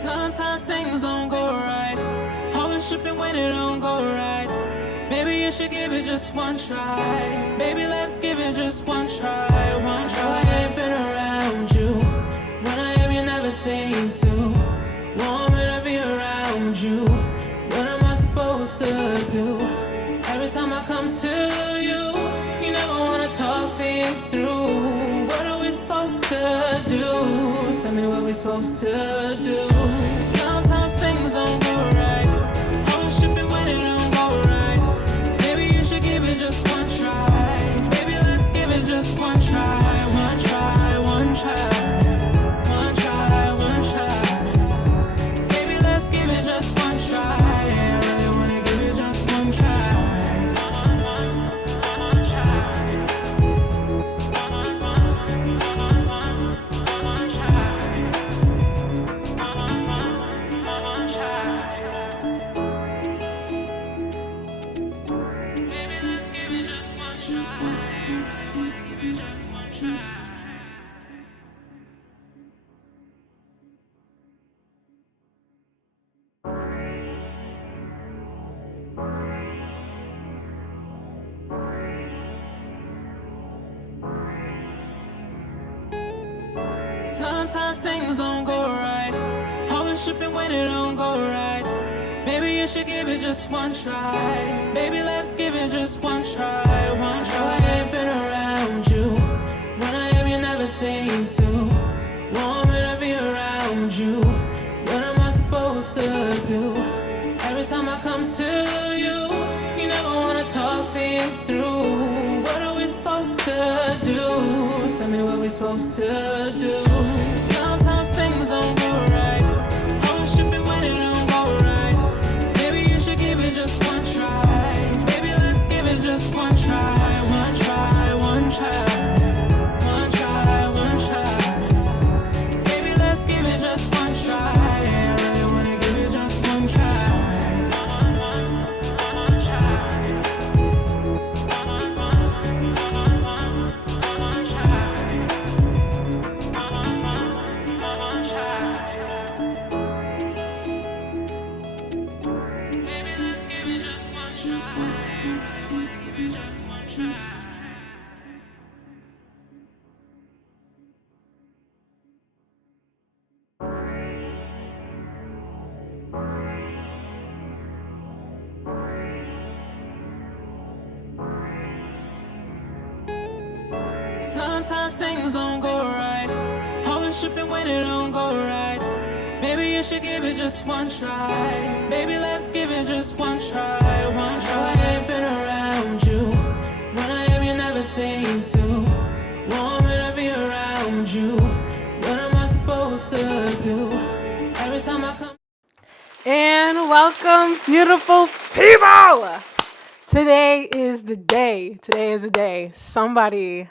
Sometimes things don't go right. Always tripping when it don't go right. Maybe you should give it just one try. Baby, let's give it just one try. One try. I ain't been around you. When I am, you never seem to want me to be around you. What am I supposed to do? Every time I come to you, you never wanna talk things through. What are we supposed to do? Tell me what we're supposed to do. Sometimes things don't go right. Always tripping when it don't go right. Maybe you should give it just one try. Maybe let's give it just one try. One try, one try. One try, one try. Maybe let's give it just one try. I really wanna give it just one try. One try. One try. Maybe let's give it just one try. I really wanna give it just one try. Sometimes things don't go right. Always tripping when it don't go right. Maybe you should give it just one try. Baby, let's give it just one try. One try. I ain't been around you. When I am, you never seem to want me to be around you. What am I supposed to do? Every time I come to you, you never wanna talk things through. What are we supposed to do? Tell me what we're supposed to do. Sometimes things don't go right. Always tripping when it don't go right. Maybe you should give it just one try. Maybe let's give it just one try. One try, one try. One try, one try. Maybe let's give it just one try. I really wanna give it just one try. One try. One try. One try. Maybe let's give it just one try. I really wanna give it just one try. Sometimes things don't go right. Always tripping when it don't go right. Maybe you should give it just one try. Baby, let's give it just one try. One try. I ain't been around you. When I am, you never seem to want me to be around you. What am I supposed to do? Every time I come. And welcome, beautiful people! Today is the day. Today is the day. Somebody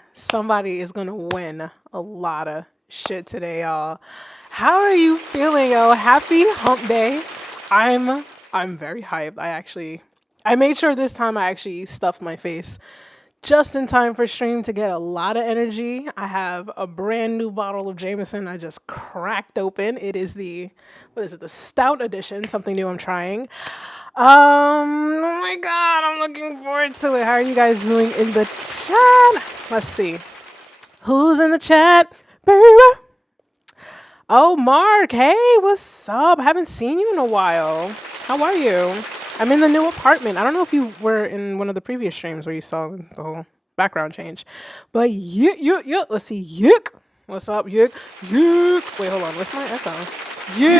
is gonna win a lot of shit today, y'all. How are you feeling, yo? Happy hump day. I'm very hyped. I made sure this time I actually stuffed my face just in time for stream to get a lot of energy. I have a brand new bottle of Jameson I just cracked open. It is the stout edition, something new I'm trying. Oh my God, I'm looking forward to it. How are you guys doing in the chat? Let's see. Who's in the chat? Baby. Oh, Mark. Hey, what's up? I haven't seen you in a while. How are you? I'm in the new apartment. I don't know if you were in one of the previous streams where you saw the whole background change. But yuk. Let's see. Yuk. What's up, yuk? Yuk. Wait, hold on. What's my echo? Yuk.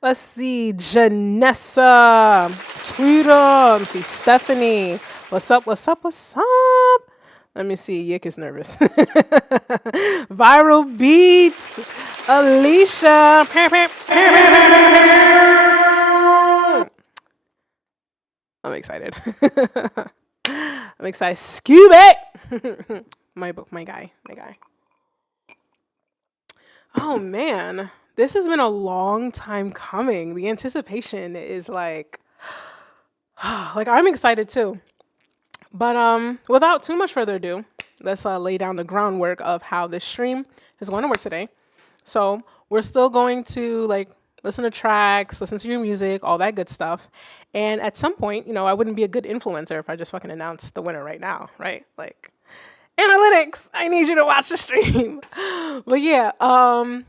Let's see. Janessa. Tweetum. Let's see. Stephanie. What's up? What's up? What's up? Let me see. Yik is nervous. Viral Beats. Alicia. I'm excited. I'm excited. Scooby. my guy. Oh man, this has been a long time coming. The anticipation is like I'm excited too. But without too much further ado, let's lay down the groundwork of how this stream is going to work today. So we're still going to like listen to tracks, listen to your music, all that good stuff. And at some point, you know, I wouldn't be a good influencer if I just fucking announced the winner right now, right? Like, analytics, I need you to watch the stream. But yeah,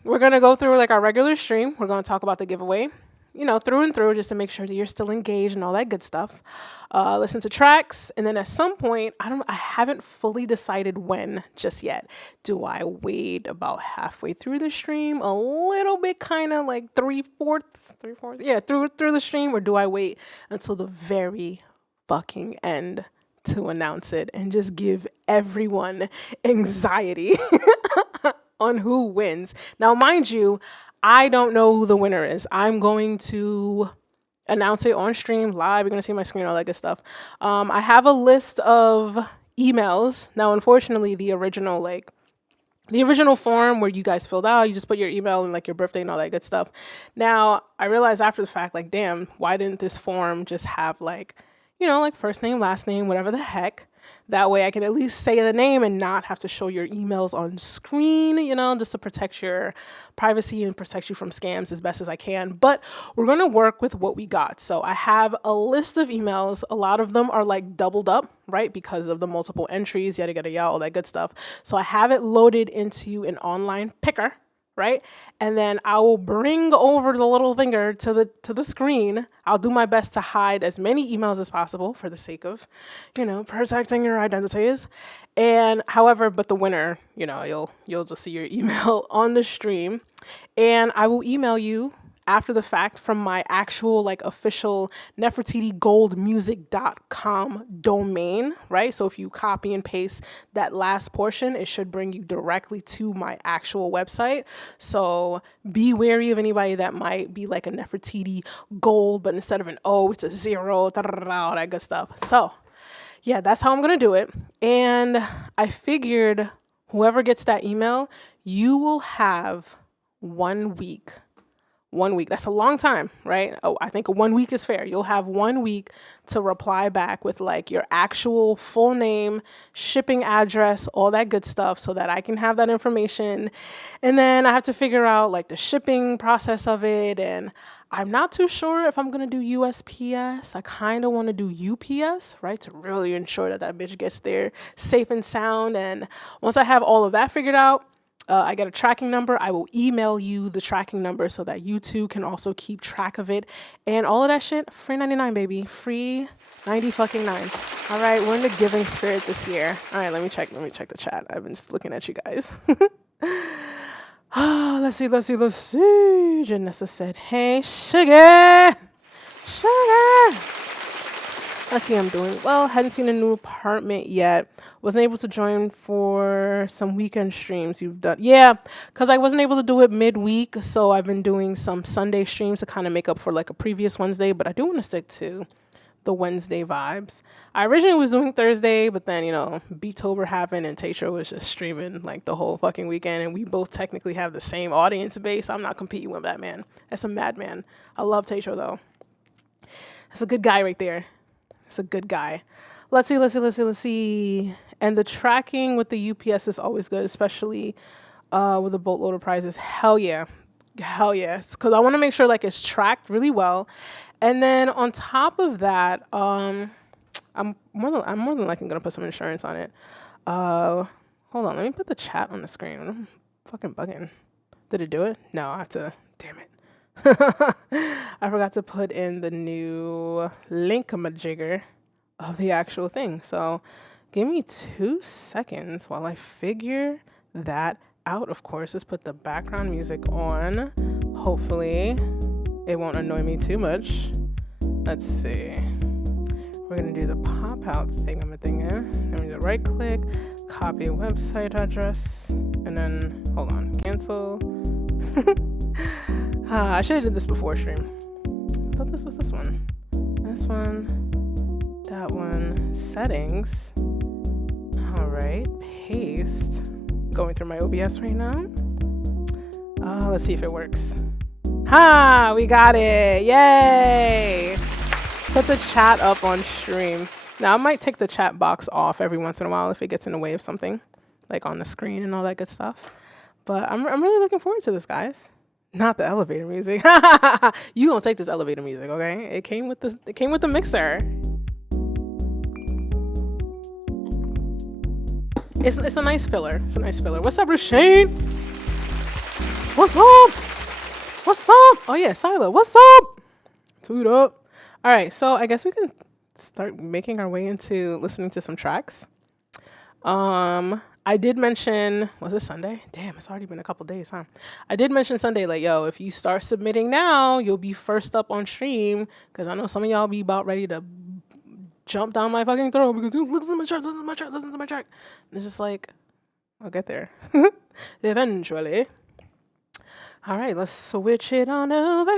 we're gonna go through like our regular stream. We're gonna talk about the giveaway, you know, through and through, just to make sure that you're still engaged and all that good stuff. Listen to tracks, and then at some point, I haven't fully decided when just yet. Do I wait about halfway through the stream, a little bit, kind of like three-fourths, yeah, through the stream, or do I wait until the very fucking end to announce it and just give everyone anxiety on who wins? Now, mind you, I don't know who the winner is. I'm going to announce it on stream live. You're going to see my screen, all that good stuff. I have a list of emails. Now, unfortunately, the original form where you guys filled out, you just put your email and like your birthday and all that good stuff. Now, I realized after the fact, like, damn, why didn't this form just have like, you know, like first name, last name, whatever the heck. That way I can at least say the name and not have to show your emails on screen, you know, just to protect your privacy and protect you from scams as best as I can. But we're going to work with what we got. So I have a list of emails. A lot of them are like doubled up, right? Because of the multiple entries, yada, yada, yada, all that good stuff. So I have it loaded into an online picker, right? And then I will bring over the little finger to the screen. I'll do my best to hide as many emails as possible for the sake of, you know, protecting your identities. And however, but the winner, you know, you'll just see your email on the stream, and I will email you after the fact from my actual like official nefertitigoldmusic.com domain, right? So if you copy and paste that last portion, it should bring you directly to my actual website. So be wary of anybody that might be like a Nefertiti Gold, but instead of an O, it's a 0, all that good stuff. So yeah, that's how I'm going to do it. And I figured whoever gets that email, you will have 1 week. 1 week. That's a long time, right? Oh, I think 1 week is fair. You'll have 1 week to reply back with like your actual full name, shipping address, all that good stuff, so that I can have that information. And then I have to figure out like the shipping process of it. And I'm not too sure if I'm going to do USPS. I kind of want to do UPS, right? To really ensure that that bitch gets there safe and sound. And once I have all of that figured out, I get a tracking number. I will email you the tracking number so that you too can also keep track of it. And all of that shit, free 99, baby. Free 90 fucking 9. All right, we're in the giving spirit this year. All right, let me check the chat. I've been just looking at you guys. Let's see. Janessa said, hey, sugar. Let's see, I'm doing well. Hadn't seen a new apartment yet. Wasn't able to join for some weekend streams you've done. Yeah, because I wasn't able to do it midweek, so I've been doing some Sunday streams to kind of make up for like a previous Wednesday, but I do want to stick to the Wednesday vibes. I originally was doing Thursday, but then, you know, Beatober happened and Tasha was just streaming like the whole fucking weekend, and we both technically have the same audience base. I'm not competing with that man. That's a madman. I love Tasha though. That's a good guy right there. It's a good guy. Let's see. And the tracking with the UPS is always good, especially with a boatload of prizes. Hell yeah. Because I want to make sure like it's tracked really well. And then on top of that, I'm more than likely gonna put some insurance on it. Hold on, let me put the chat on the screen. I'm fucking bugging. Did it do it? No, I have to. Damn it. I forgot to put in the new link-a-majigger of the actual thing. So give me 2 seconds while I figure that out. Of course, let's put the background music on. Hopefully it won't annoy me too much. Let's see. We're gonna do the pop-out thing. I'm gonna do right click, copy website address, and then hold on, cancel. I should have did this before stream. I thought this was this one. This one, that one, settings. All right, paste. Going through my OBS right now. Let's see if it works. We got it, yay! Put the chat up on stream. Now I might take the chat box off every once in a while if it gets in the way of something, like on the screen and all that good stuff. But I'm really looking forward to this, guys. Not the elevator music. You gonna take this elevator music, okay? It came with the mixer. It's a nice filler. It's a nice filler. What's up, Rashane? What's up? What's up? Oh yeah, Sila. What's up? Toot up. All right, so I guess we can start making our way into listening to some tracks. I did mention, was it Sunday? Damn, it's already been a couple days, huh? I did mention Sunday, like, yo, if you start submitting now, you'll be first up on stream, because I know some of y'all be about ready to jump down my fucking throat because, dude, listen to my track, listen to my track, listen to my track. And it's just like, I'll get there. Eventually. All right, let's switch it on over.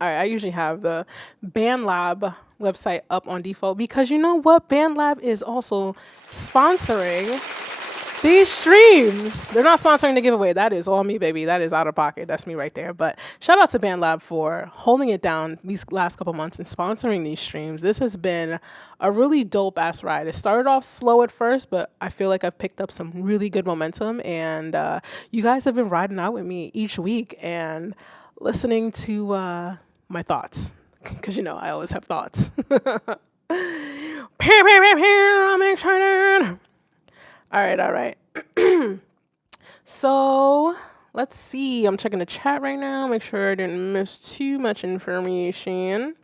All right, I usually have the BandLab website up on default because you know what? BandLab is also sponsoring these streams. They're not sponsoring the giveaway. That is all me, baby. That is out of pocket. That's me right there. But shout out to BandLab for holding it down these last couple months and sponsoring these streams. This has been a really dope ass ride. It started off slow at first, but I feel like I've picked up some really good momentum. And you guys have been riding out with me each week and listening to my thoughts. Because, you know, I always have thoughts. I'm excited. All right. So let's see. I'm checking the chat right now. Make sure I didn't miss too much information.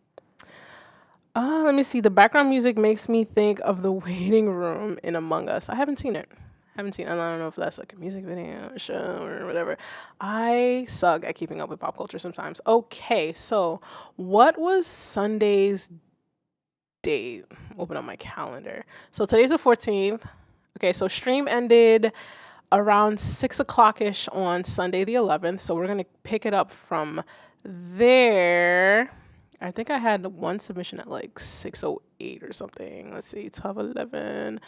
Let me see. The background music makes me think of the waiting room in Among Us. I haven't seen it. I don't know if that's like a music video, a show, or whatever. I suck at keeping up with pop culture sometimes. Okay, so what was Sunday's date? Open up my calendar. So today's the 14th. Okay, so stream ended around 6 o'clock-ish on Sunday the 11th. So we're going to pick it up from there. I think I had one submission at like 6:08 or something. Let's see, 12:11.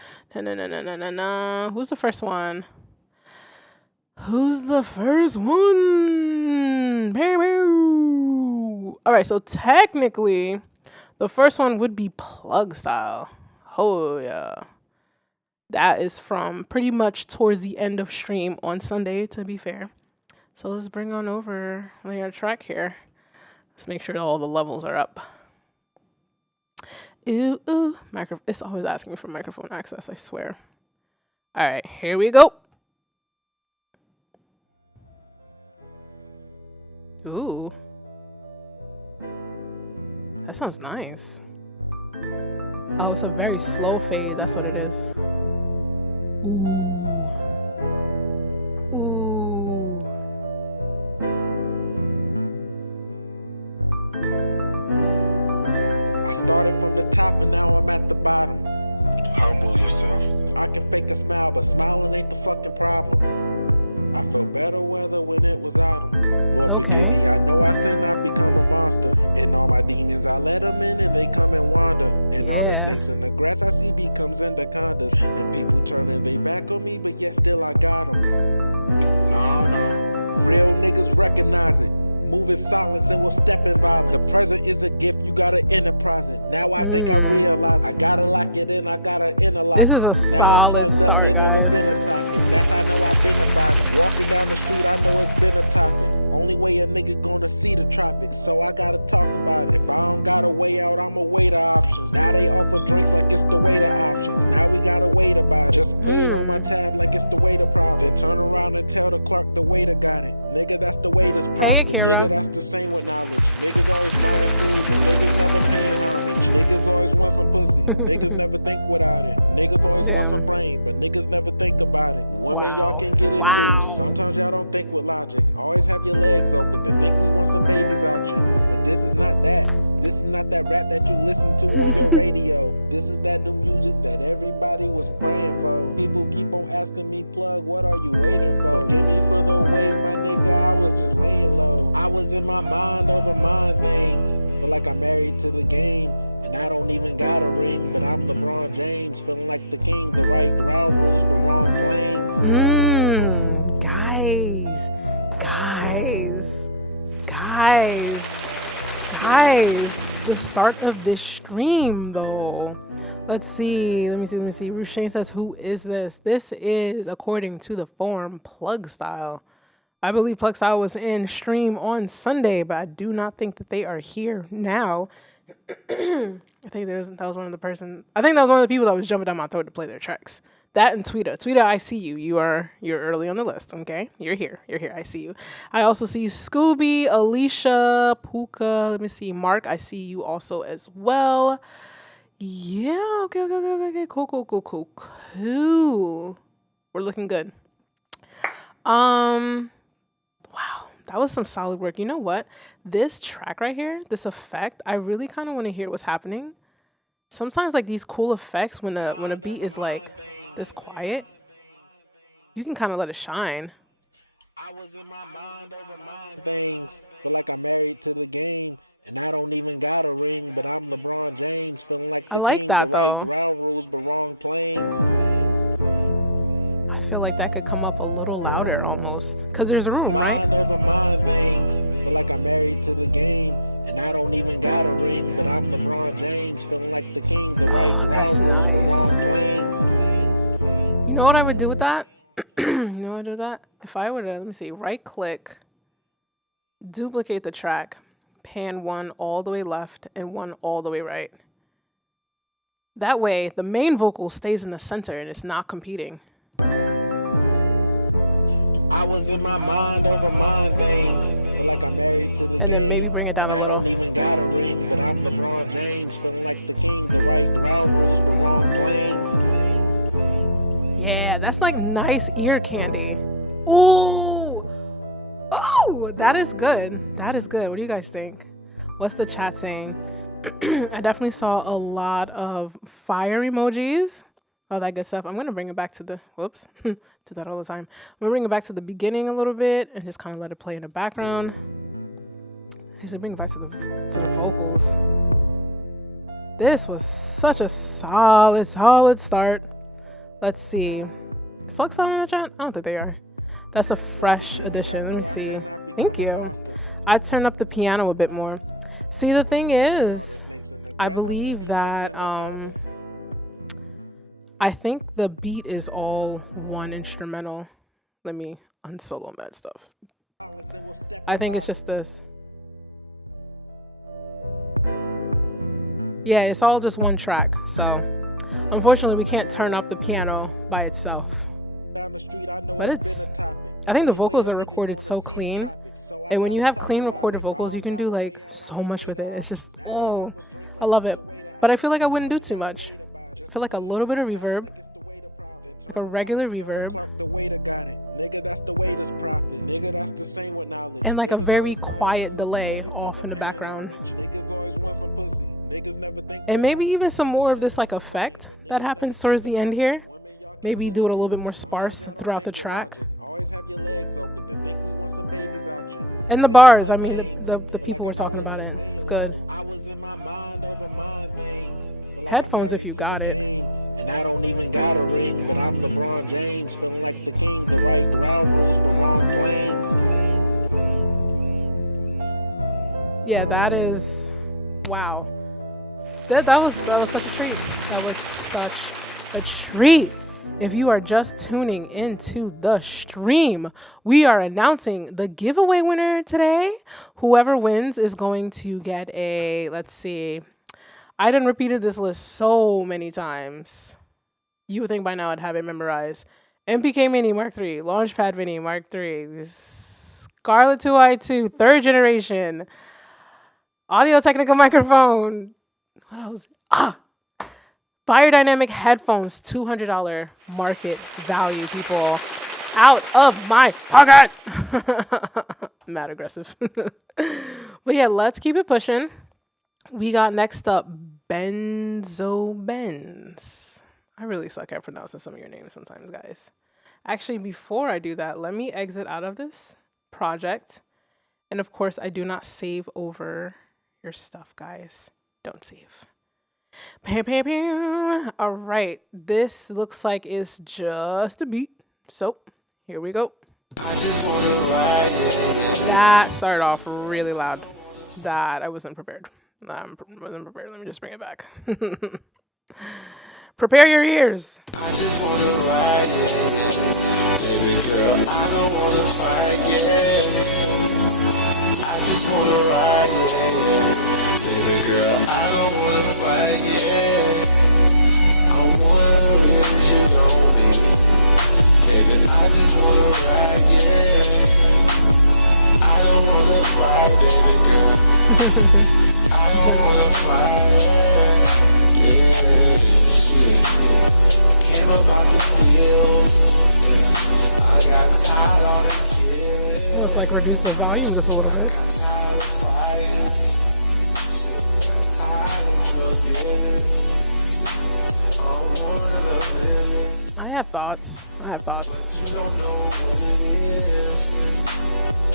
Who's the first one? All right, so technically, the first one would be Plug Style. Oh, yeah. That is from pretty much towards the end of stream on Sunday, to be fair. So let's bring on over our track here. Let's make sure all the levels are up. Ooh. It's always asking me for microphone access, I swear. All right, here we go. Ooh. That sounds nice. Oh, it's a very slow fade. That's what it is. Ooh. Okay. Yeah. This is a solid start, guys. Hey, Akira. Damn. Wow. Guys, the start of this stream though. Let's see. Let me see. Let me see. Rushane says, "Who is this?" This is, according to the forum, Plug Style. I believe Plug Style was in stream on Sunday, but I do not think that they are here now. I think that was one of the person. I think that was one of the people that was jumping down my throat to play their tracks. That and Tweeta. Tweeta, I see you. You're early on the list. Okay, you're here. You're here. I see you. I also see Scooby, Alicia, Puka. Let me see, Mark. I see you also as well. Yeah. Okay. Okay. Okay. Okay. Cool. Cool. Cool. Cool. Cool. We're looking good. Wow, that was some solid work. You know what? This track right here, this effect, I really kind of want to hear what's happening. Sometimes like these cool effects when a beat is like this quiet, you can kind of let it shine. I like that though. I feel like that could come up a little louder almost because there's room, right? Oh, that's nice. You know what I would do with that? You know what I'd do with that? If I were to, let me see, right click, duplicate the track, pan one all the way left and one all the way right. That way, the main vocal stays in the center and it's not competing. I was in my mind over mind games. And then maybe bring it down a little. Yeah, that's like nice ear candy. Ooh! Oh, that is good. That is good. What do you guys think? What's the chat saying? I definitely saw a lot of fire emojis. All that good stuff. I'm going to bring it back to the, whoops, do that all the time. I'm going to bring it back to the beginning a little bit and just kind of let it play in the background. Actually, bring it back to the vocals. This was such a solid start. Let's see. Is Plug Style in the chat? I don't think they are. That's a fresh addition. Let me see. Thank you. I'd turn up the piano a bit more. See, the thing is, I believe that I think the beat is all one instrumental. Let me unsolo that stuff. I think it's just this. Yeah, it's all just one track. So, unfortunately, we can't turn up the piano by itself. But I think the vocals are recorded so clean. And when you have clean recorded vocals, you can do like so much with it. It's just, oh, I love it. But I feel like I wouldn't do too much. I feel like a little bit of reverb, like a regular reverb, and like a very quiet delay off in the background. And maybe even some more of this like effect that happens towards the end here. Maybe do it a little bit more sparse throughout the track. And the bars, I mean, the people were talking about it. It's good. Headphones if you got it. Yeah, that is, wow. That was such a treat. That was such a treat. If you are just tuning into the stream, we are announcing the giveaway winner today. Whoever wins is going to get a, let's see, I done repeated this list so many times. You would think by now I'd have it memorized. MPK Mini Mark III, Launchpad Mini Mark III, Scarlett 2i2, 3rd generation, Audio Technica microphone. What else? Biodynamic headphones, $200 market value, people. Out of my pocket. Mad aggressive. But yeah, let's keep it pushing. We got next up Benzo Benz. I really suck at pronouncing some of your names sometimes, guys. Actually, before I do that, let me exit out of this project. And of course, I do not save over your stuff, guys. Don't save. All right, this looks like it's just a beat. So here we go. That started off really loud. That I wasn't prepared. I wasn't prepared. Let me just bring it back. Prepare your ears. I just wanna ride, yeah. Baby girl, I don't wanna fight, yeah. I just wanna ride, yeah. Baby girl, I don't wanna fight, yeah. I wanna binge it on me. Baby, I just wanna ride, yeah. I don't wanna cry, baby girl. I don't wanna fight, yeah. Came up out the fields. I got tired of the kids. Let's like reduce the volume just a little bit. Tired of fights. Tired of drug dealing. I'm one of the I have thoughts. I have thoughts. you don't know what it is.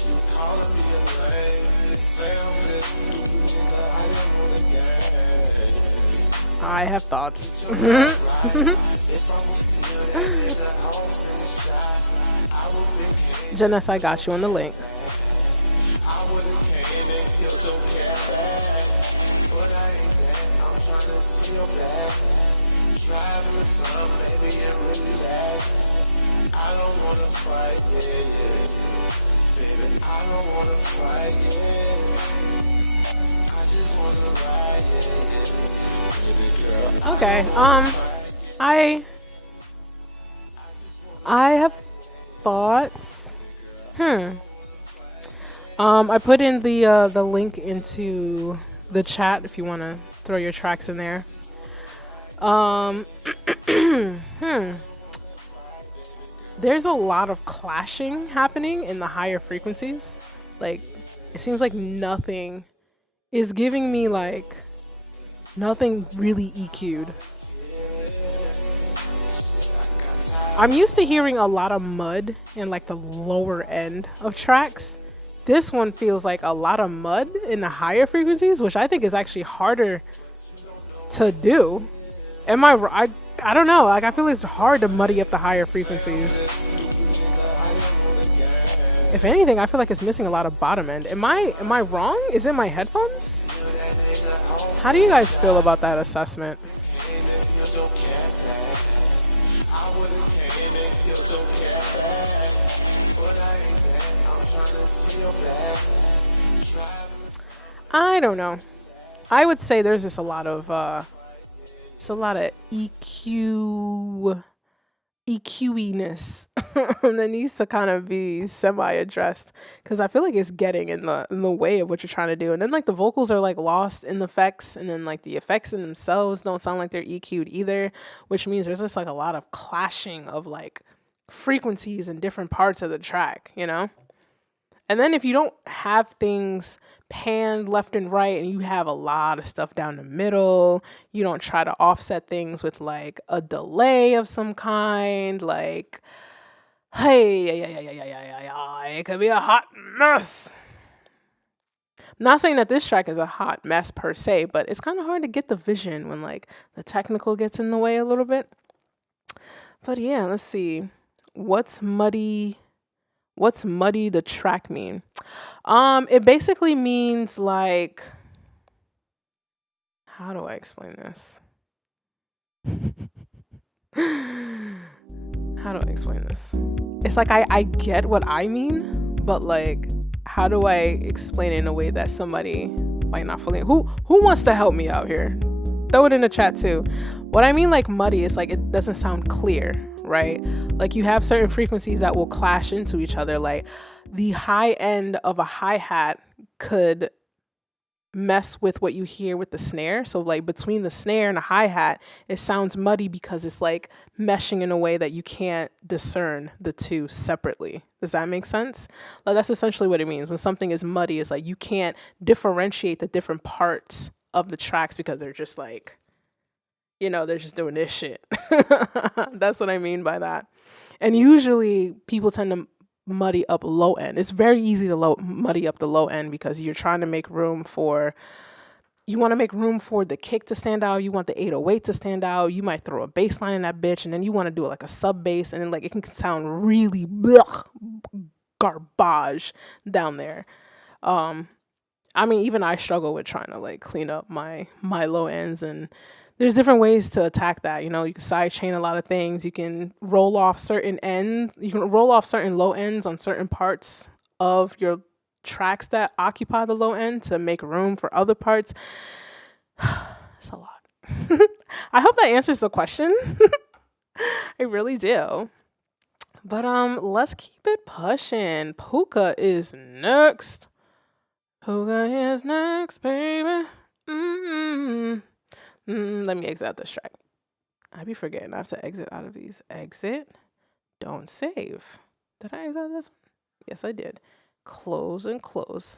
You calling me a lame, selfish, stupid nigga. I didn't want to game. I have thoughts. If I was still that nigga, I was finished shot. I would have came. Janice, I got you on the link. I would have came and killed your cat back. But I ain't that. I'm trying to steal back. Driving with some, maybe it really bad. I don't wanna fight, yeah, yeah. Baby, I don't wanna fight, yeah. I just wanna ride, yeah. Baby girl, Okay. I have thoughts. I put in the link into the chat if you want to throw your tracks in there. There's a lot of clashing happening in the higher frequencies. Like, it seems like nothing is giving me like nothing really EQ'd. I'm used to hearing a lot of mud in like the lower end of tracks. This one feels like a lot of mud in the higher frequencies, which I think is actually harder to do. I don't know. Like, I feel it's hard to muddy up the higher frequencies. If anything, I feel like it's missing a lot of bottom end. Am I wrong? Is it my headphones? How do you guys feel about that assessment? I don't know. I would say there's just a lot of EQiness that needs to kind of be semi-addressed, because I feel like it's getting in the way of what you're trying to do. And then like the vocals are like lost in the effects, and then like the effects in themselves don't sound like they're EQ'd either, which means there's just like a lot of clashing of like frequencies in different parts of the track, you know? And then if you don't have things panned left and right and you have a lot of stuff down the middle, you don't try to offset things with like a delay of some kind, like, hey, it could be a hot mess. I'm not saying that this track is a hot mess per se, but it's kind of hard to get the vision when like the technical gets in the way a little bit. But yeah, let's see. What's muddy the track mean? It basically means like, how do I explain this? How do I explain this? It's like I get what I mean, but like, how do I explain it in a way that somebody might not fully? Who wants to help me out here? Throw it in the chat too. What I mean like muddy is like it doesn't sound clear, right? Like you have certain frequencies that will clash into each other. Like the high end of a hi-hat could mess with what you hear with the snare. So like between the snare and the hi-hat, it sounds muddy because it's like meshing in a way that you can't discern the two separately. Does that make sense? Like that's essentially what it means. When something is muddy, it's like you can't differentiate the different parts of the tracks because they're just like, you know, they're just doing this shit. That's what I mean by that. And usually people tend to muddy up low end. It's very easy to muddy up the low end because you're trying to make room for, you want to make room for the kick to stand out. You want the 808 to stand out. You might throw a bass line in that bitch, and then you want to do like a sub bass, and then like it can sound really garbage down there. I mean, even I struggle with trying to like clean up my low ends, and there's different ways to attack that. You know, you can sidechain a lot of things. You can roll off certain ends. You can roll off certain low ends on certain parts of your tracks that occupy the low end to make room for other parts. It's a lot. I hope that answers the question. I really do. But let's keep it pushing. Puka is next. Puka is next, baby. Let me exit out this track. I be forgetting I have to exit out of these. Exit. Don't save. Did I exit out of this one? Yes, I did. Close and close.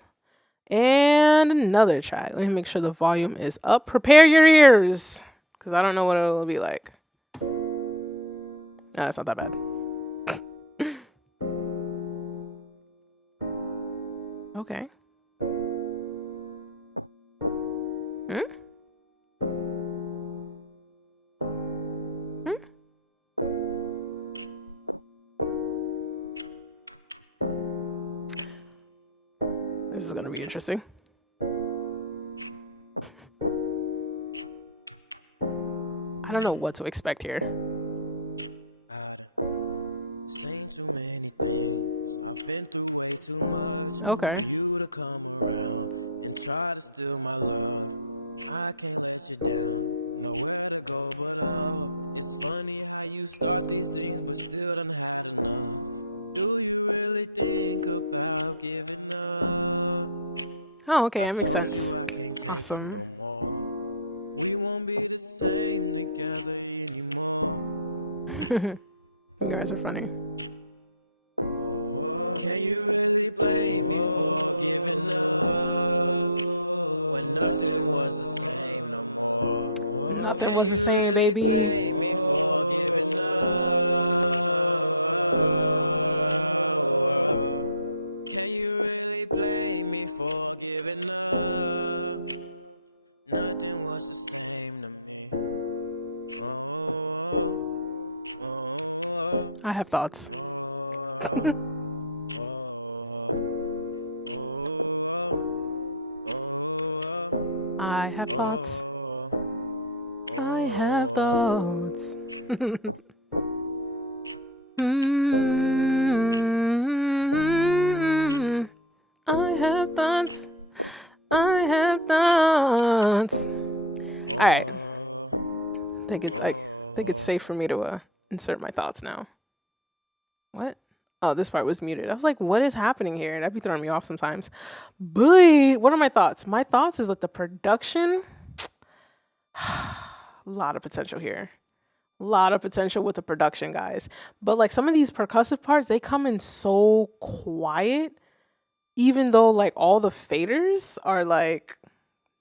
And another track. Let me make sure the volume is up. Prepare your ears, because I don't know what it'll be like. No, it's not that bad. Okay. This is going to be interesting. I don't know what to expect here. Okay. Oh, okay, that makes sense. Awesome. You guys are funny. Nothing was the same, baby. I have thoughts. I have thoughts. I have thoughts. I have thoughts. I have thoughts. All right. I think it's safe for me to insert my thoughts now. What? Oh, this part was muted. I was like, what is happening here? That'd be throwing me off sometimes. But what are my thoughts? My thoughts is that the production, a lot of potential here. A lot of potential with the production, guys. But like some of these percussive parts, they come in so quiet, even though like all the faders are like,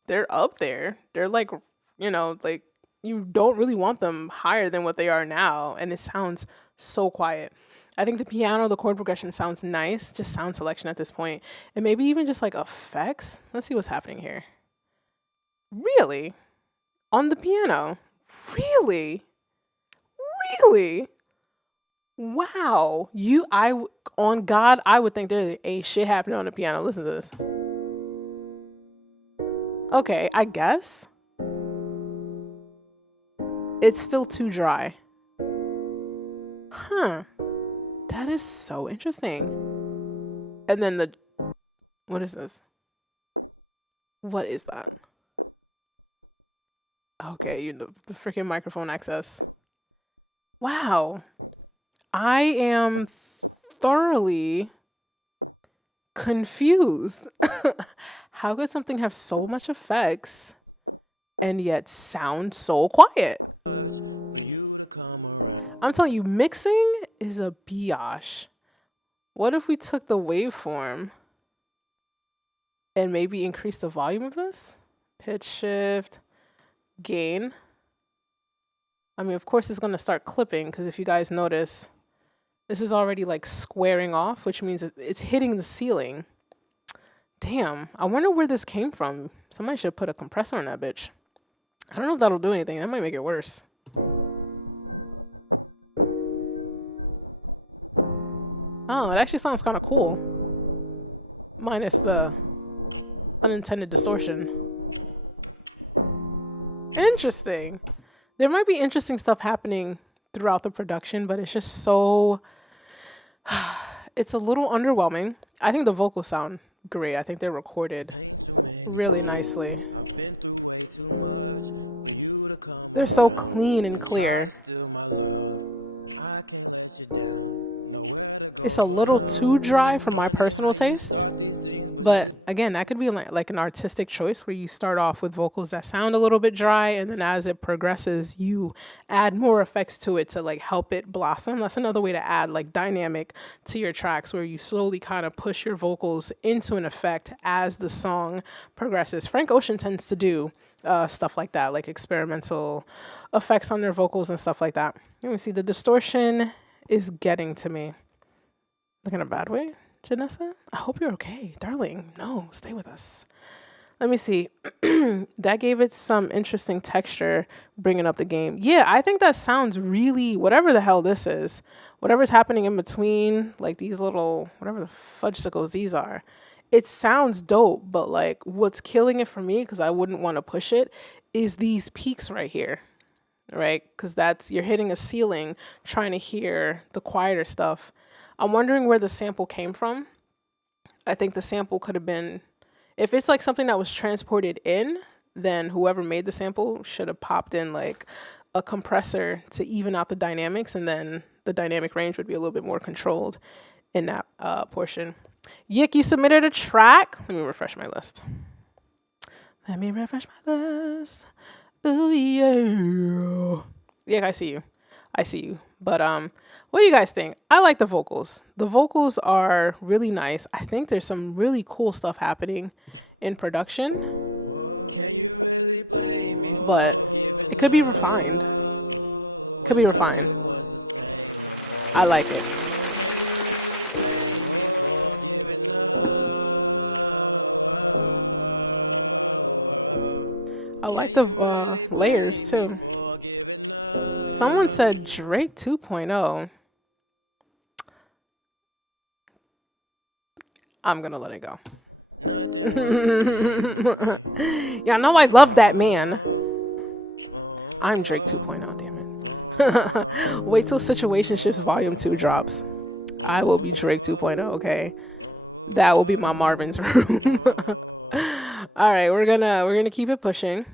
they're up there. They're like, you know, like you don't really want them higher than what they are now. And it sounds so quiet. I think the piano, the chord progression sounds nice, just sound selection at this point. And maybe even just like effects. Let's see what's happening here. Really? On the piano? Really? Really? Wow. On God, I would think there's a shit happening on the piano. Listen to this. Okay, I guess. It's still too dry. Huh. That is so interesting. And then what is this? What is that? Okay, you know, the freaking microphone access. Wow. I am thoroughly confused. How could something have so much effects and yet sound so quiet? I'm telling you, mixing is a biatch. What if we took the waveform and maybe increased the volume of this? Pitch shift, gain. I mean, of course, it's going to start clipping because if you guys notice, this is already like squaring off, which means it's hitting the ceiling. Damn, I wonder where this came from. Somebody should put a compressor on that bitch. I don't know if that'll do anything. That might make it worse. Oh, it actually sounds kind of cool. Minus the unintended distortion. Interesting. There might be interesting stuff happening throughout the production, but it's just so it's a little underwhelming. I think the vocals sound great. I think they're recorded really nicely. They're so clean and clear. It's a little too dry for my personal taste. But again, that could be like an artistic choice where you start off with vocals that sound a little bit dry, and then as it progresses, you add more effects to it to like help it blossom. That's another way to add like dynamic to your tracks, where you slowly kind of push your vocals into an effect as the song progresses. Frank Ocean tends to do stuff like that, like experimental effects on their vocals and stuff like that. Let me see. The distortion is getting to me. Like in a bad way. Janessa, I hope you're okay, darling. No, stay with us. Let me see. That gave it some interesting texture, bringing up the game. Yeah, I think that sounds really, whatever the hell this is, whatever's happening in between, like these little, whatever the fudgesicles these are, it sounds dope, but like what's killing it for me, because I wouldn't want to push it, is these peaks right here, right? Because you're hitting a ceiling trying to hear the quieter stuff. I'm wondering where the sample came from. I think the sample could have been, if it's like something that was transported in, then whoever made the sample should have popped in like a compressor to even out the dynamics, and then the dynamic range would be a little bit more controlled in that portion. Yik, you submitted a track. Let me refresh my list. Oh yeah. Yik, I see you. But what do you guys think? I like the vocals. The vocals are really nice. I think there's some really cool stuff happening in production, but it could be refined. I like it. I like the layers too. Someone said Drake 2.0. I'm gonna let it go. Y'all know I love that man. I'm Drake 2.0, damn it. Wait till Situationships Volume 2 drops. I will be Drake 2.0, okay? That will be my Marvin's room. Alright, we're gonna keep it pushing,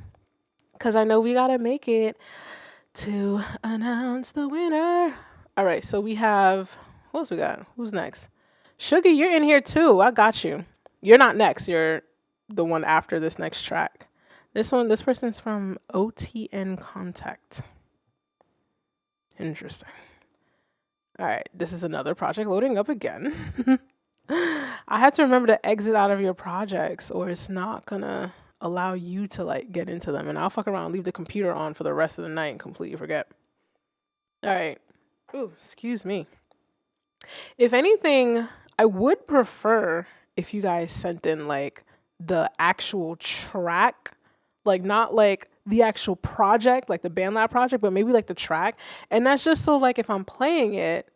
because I know we gotta make it to announce the winner. Alright, so we have, what else we got? Who's next? Sugar, you're in here too. I got you. You're not next. You're the one after this next track. This person's from OTN Contact. Interesting. All right, this is another project loading up again. I have to remember to exit out of your projects, or it's not gonna allow you to like get into them, and I'll fuck around and leave the computer on for the rest of the night and completely forget. All right. Ooh, excuse me. If anything, I would prefer if you guys sent in like the actual track, like not like the actual project, like the BandLab project, but maybe like the track. And that's just so like if I'm playing it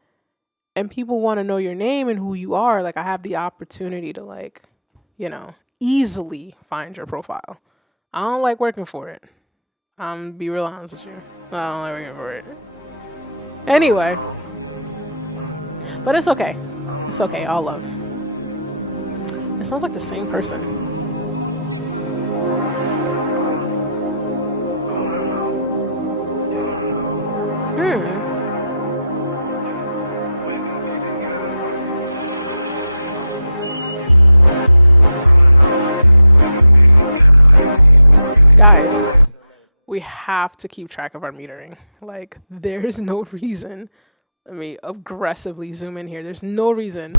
and people want to know your name and who you are, like I have the opportunity to like, easily find your profile. I don't like working for it. I'm be real honest with you. I don't like working for it. Anyway. But it's okay. It's okay. All love. It sounds like the same person. Guys, we have to keep track of our metering. Like, there's no reason. Let me aggressively zoom in here. There's no reason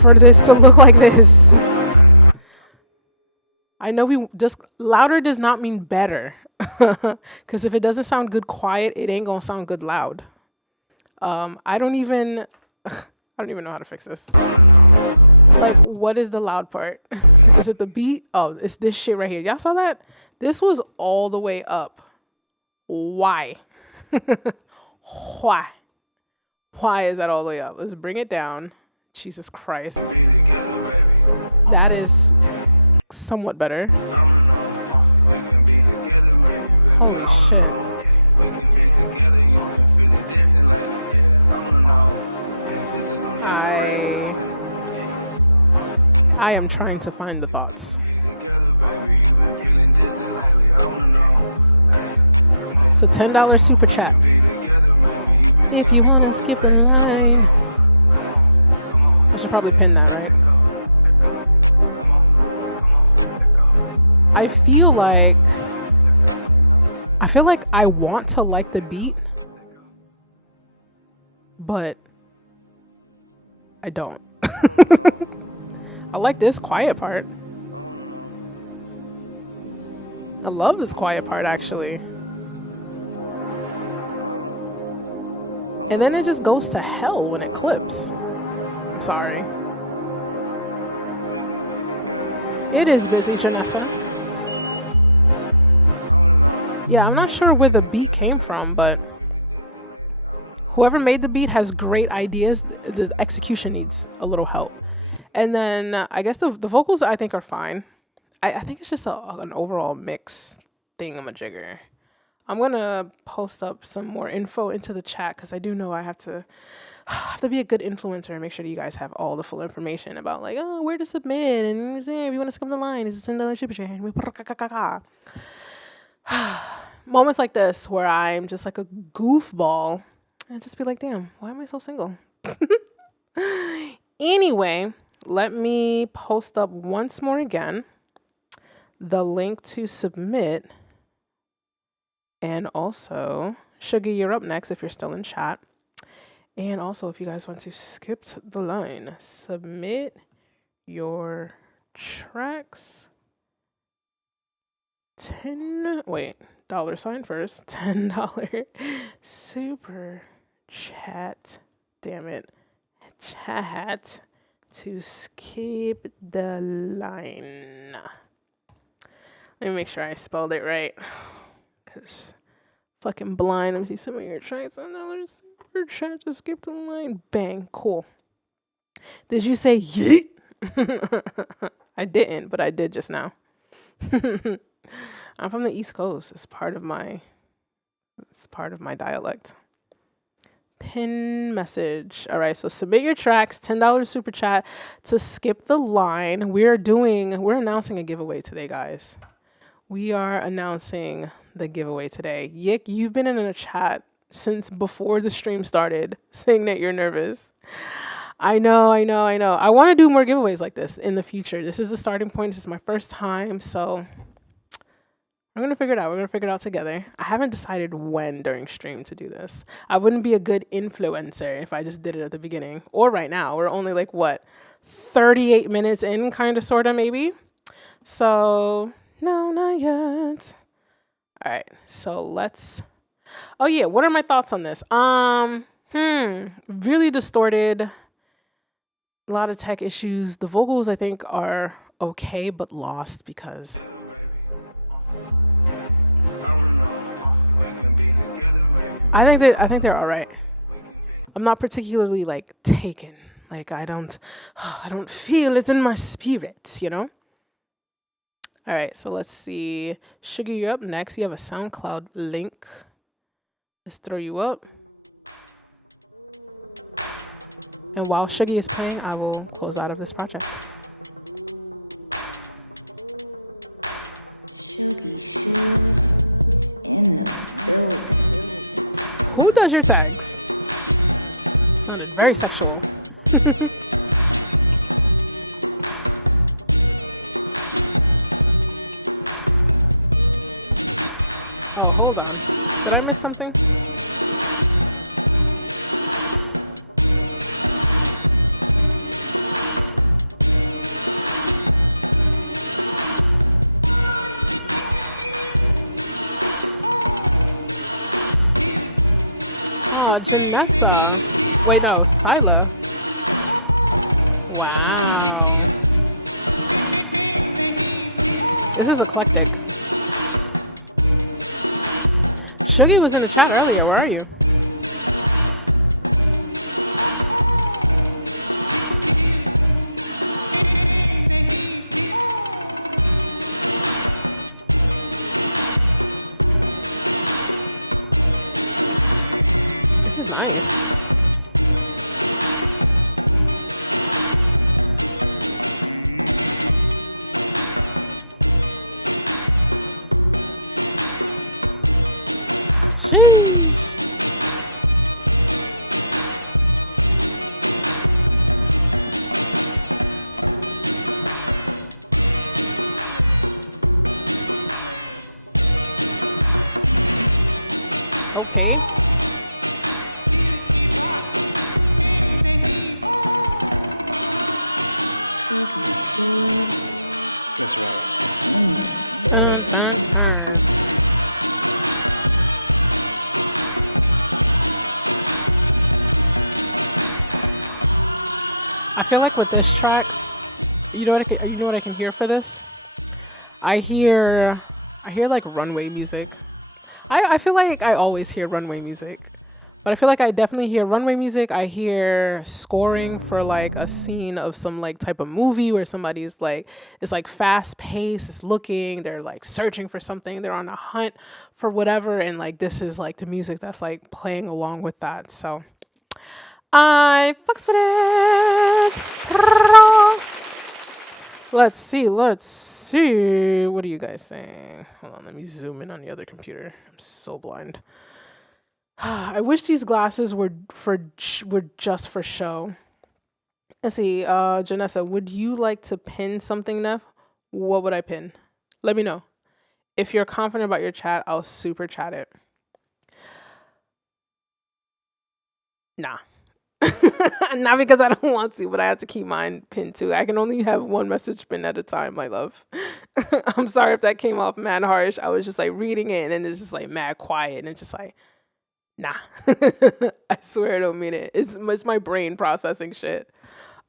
for this to look like this. I know louder does not mean better. Because if it doesn't sound good quiet, it ain't gonna sound good loud. I don't even know how to fix this. Like, what is the loud part? Is it the beat? Oh, it's this shit right here. Y'all saw that? This was all the way up. Why? Why? Why is that all the way up? Let's bring it down. Jesus Christ. That is somewhat better. Holy shit. I am trying to find the thoughts. It's a $10 super chat. If you want to skip the line. I should probably pin that, right? I feel like I want to like the beat, but I don't. I like this quiet part. I love this quiet part, actually. And then it just goes to hell when it clips. I'm sorry. It is busy, Janessa. Yeah, I'm not sure where the beat came from, but whoever made the beat has great ideas. The execution needs a little help. And then I guess the vocals I think are fine. I think it's just an overall mix thingamajigger. I'm gonna post up some more info into the chat because I do know I have to be a good influencer and make sure that you guys have all the full information about like where to submit and if you want to skip the line, is it $10 super chat? Moments like this where I'm just like a goofball and just be like, damn, why am I so single? Anyway, let me post up once more again the link to submit. And also, Sugar, you're up next if you're still in chat. And also, if you guys want to skip the line, submit your tracks. $10 first. $10 super chat. Damn it. Chat to skip the line. Let me make sure I spelled it right. Cause fucking blind. Let me see some of your tracks. $10 super chat to skip the line. Bang. Cool. Did you say yeet? I didn't, but I did just now. I'm from the East Coast. It's part of my dialect. Pin message. All right, so submit your tracks, $10 super chat to skip the line. We're announcing a giveaway today, guys. We are announcing the giveaway today. Yik, you've been in a chat since before the stream started saying that you're nervous. I know. I want to do more giveaways like this in the future. This is the starting point. This is my first time, so I'm going to figure it out. We're going to figure it out together. I haven't decided when during stream to do this. I wouldn't be a good influencer if I just did it at the beginning or right now. We're only like, 38 minutes in, kind of, sort of, maybe. So, no, not yet. All right, so let's... Oh, yeah, what are my thoughts on this? Really distorted. A lot of tech issues. The vocals, I think, are okay, but lost because... I think they're all right. I'm not particularly like taken. Like I don't feel it in my spirit, you know? All right, so let's see. Sugar, you're up next. You have a SoundCloud link. Let's throw you up. And while Sugar is playing, I will close out of this project. Who does your tags? Sounded very sexual. Oh, hold on. Did I miss something? Oh, Janessa. Wait, no, Sila. Wow. This is eclectic. Shuggy was in the chat earlier. Where are you? This is nice. Sheesh. Okay. Dun, dun, dun. I feel like with this track, you know what I can hear for this? I hear like runway music. I feel like I always hear runway music. But I feel like I definitely hear runway music. I hear scoring for like a scene of some like type of movie where somebody's like, it's like fast paced, it's looking, they're like searching for something, they're on a hunt for whatever, and like this is like the music that's like playing along with that. So I fucks with it. Let's see. What are you guys saying? Hold on, let me zoom in on the other computer. I'm so blind. I wish these glasses were just for show. Let's see, Janessa, would you like to pin something, Neff? What would I pin? Let me know. If you're confident about your chat, I'll super chat it. Nah. Not because I don't want to, but I have to keep mine pinned too. I can only have one message pinned at a time, my love. I'm sorry if that came off mad harsh. I was just like reading it and it's just like mad quiet and it's just like, nah. I swear I don't mean it. It's my brain processing shit.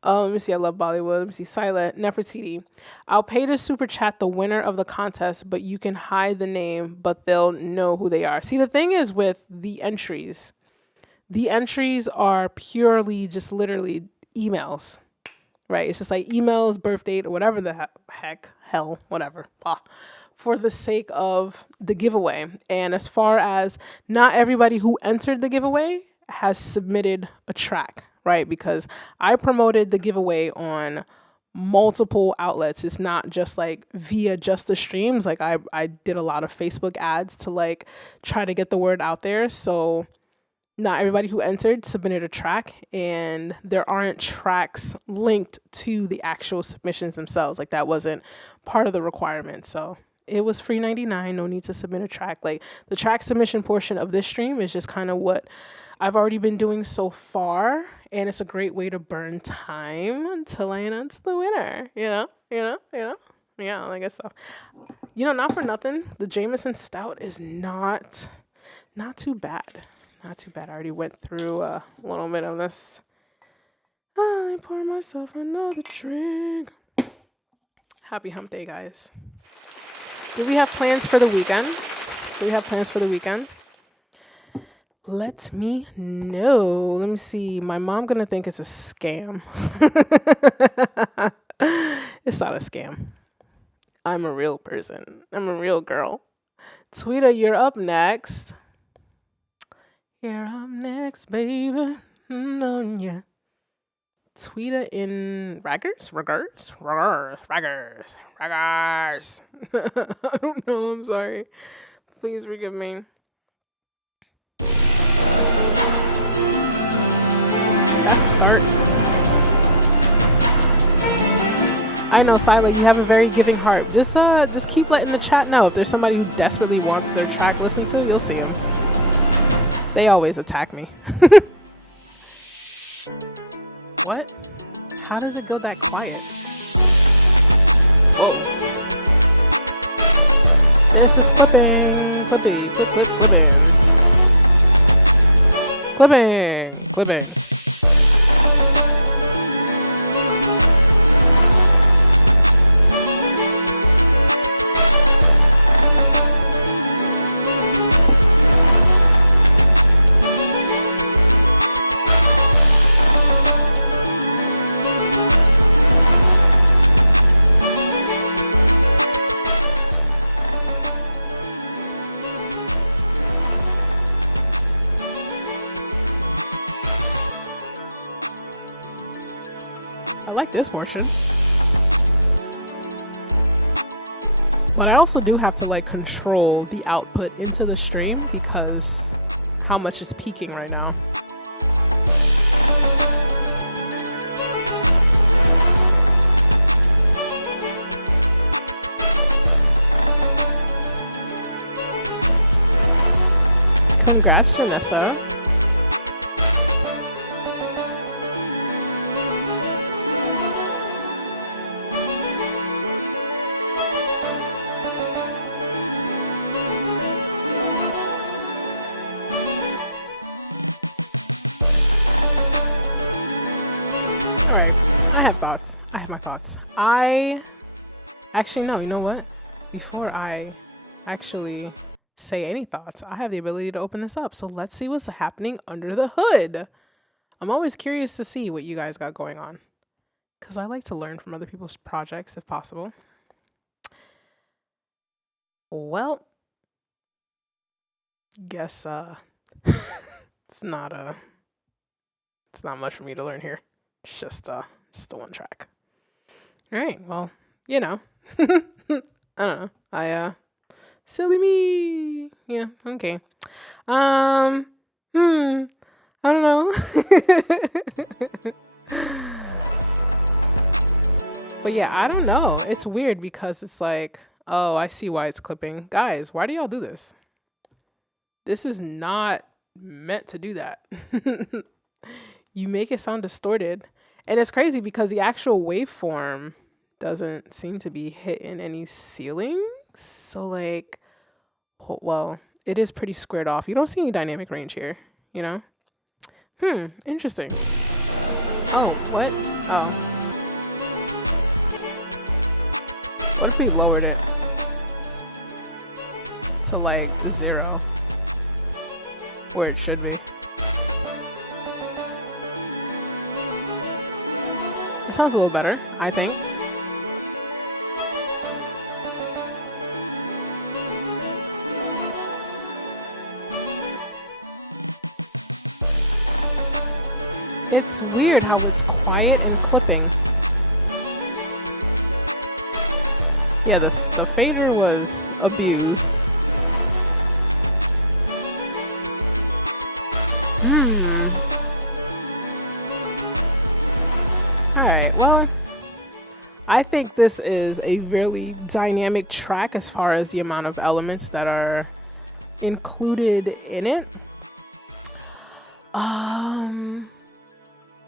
Let me see. I love Bollywood. Let me see. Silent Nefertiti. I'll pay to super chat the winner of the contest, but you can hide the name, but they'll know who they are. See, the thing is with the entries are purely just literally emails, right? It's just like emails, birth date, or whatever the hell, whatever. For the sake of the giveaway. And as far as not everybody who entered the giveaway has submitted a track, right? Because I promoted the giveaway on multiple outlets. It's not just like via just the streams. Like I did a lot of Facebook ads to like try to get the word out there. So not everybody who entered submitted a track, and there aren't tracks linked to the actual submissions themselves. Like that wasn't part of the requirement. So it was free 99, no need to submit a track. Like the track submission portion of this stream is just kind of what I've already been doing so far, and it's a great way to burn time until I announce the winner. Yeah, I guess so. Not for nothing, the Jameson Stout is not too bad. Not too bad. I already went through a little bit of this. I pour myself another drink. Happy hump day, guys. Do we have plans for the weekend? Let me know. Let me see. My mom gonna think it's a scam. It's not a scam. I'm a real person. I'm a real girl. Tweeta, you're up next. You're up next, baby. Yeah. Tweeta in raggers. I don't know. I'm sorry. Please forgive me. That's the start. I know, Sila, you have a very giving heart. Just keep letting the chat know. If there's somebody who desperately wants their track listened to, you'll see them. They always attack me. What? How does it go that quiet? Whoa. This is clipping. Clipping. like this portion. But I also do have to like control the output into the stream because how much is peaking right now. Congrats, Janessa. All right, I have thoughts. I have my thoughts. Actually, no, you know what? Before I actually say any thoughts, I have the ability to open this up. So let's see what's happening under the hood. I'm always curious to see what you guys got going on because I like to learn from other people's projects if possible. Well, guess it's not much for me to learn here. It's just the one track. All right. Well, you know, I don't know. Silly me. Yeah. Okay. I don't know. But yeah, I don't know. It's weird because it's like, oh, I see why it's clipping. Guys, why do y'all do this? This is not meant to do that. You make it sound distorted. And it's crazy because the actual waveform doesn't seem to be hitting any ceilings. So like, well, it is pretty squared off. You don't see any dynamic range here, you know? Interesting. Oh, what? Oh. What if we lowered it to like 0? Where it should be. It sounds a little better, I think. It's weird how it's quiet and clipping. Yeah, the fader was abused. Alright, well, I think this is a really dynamic track as far as the amount of elements that are included in it.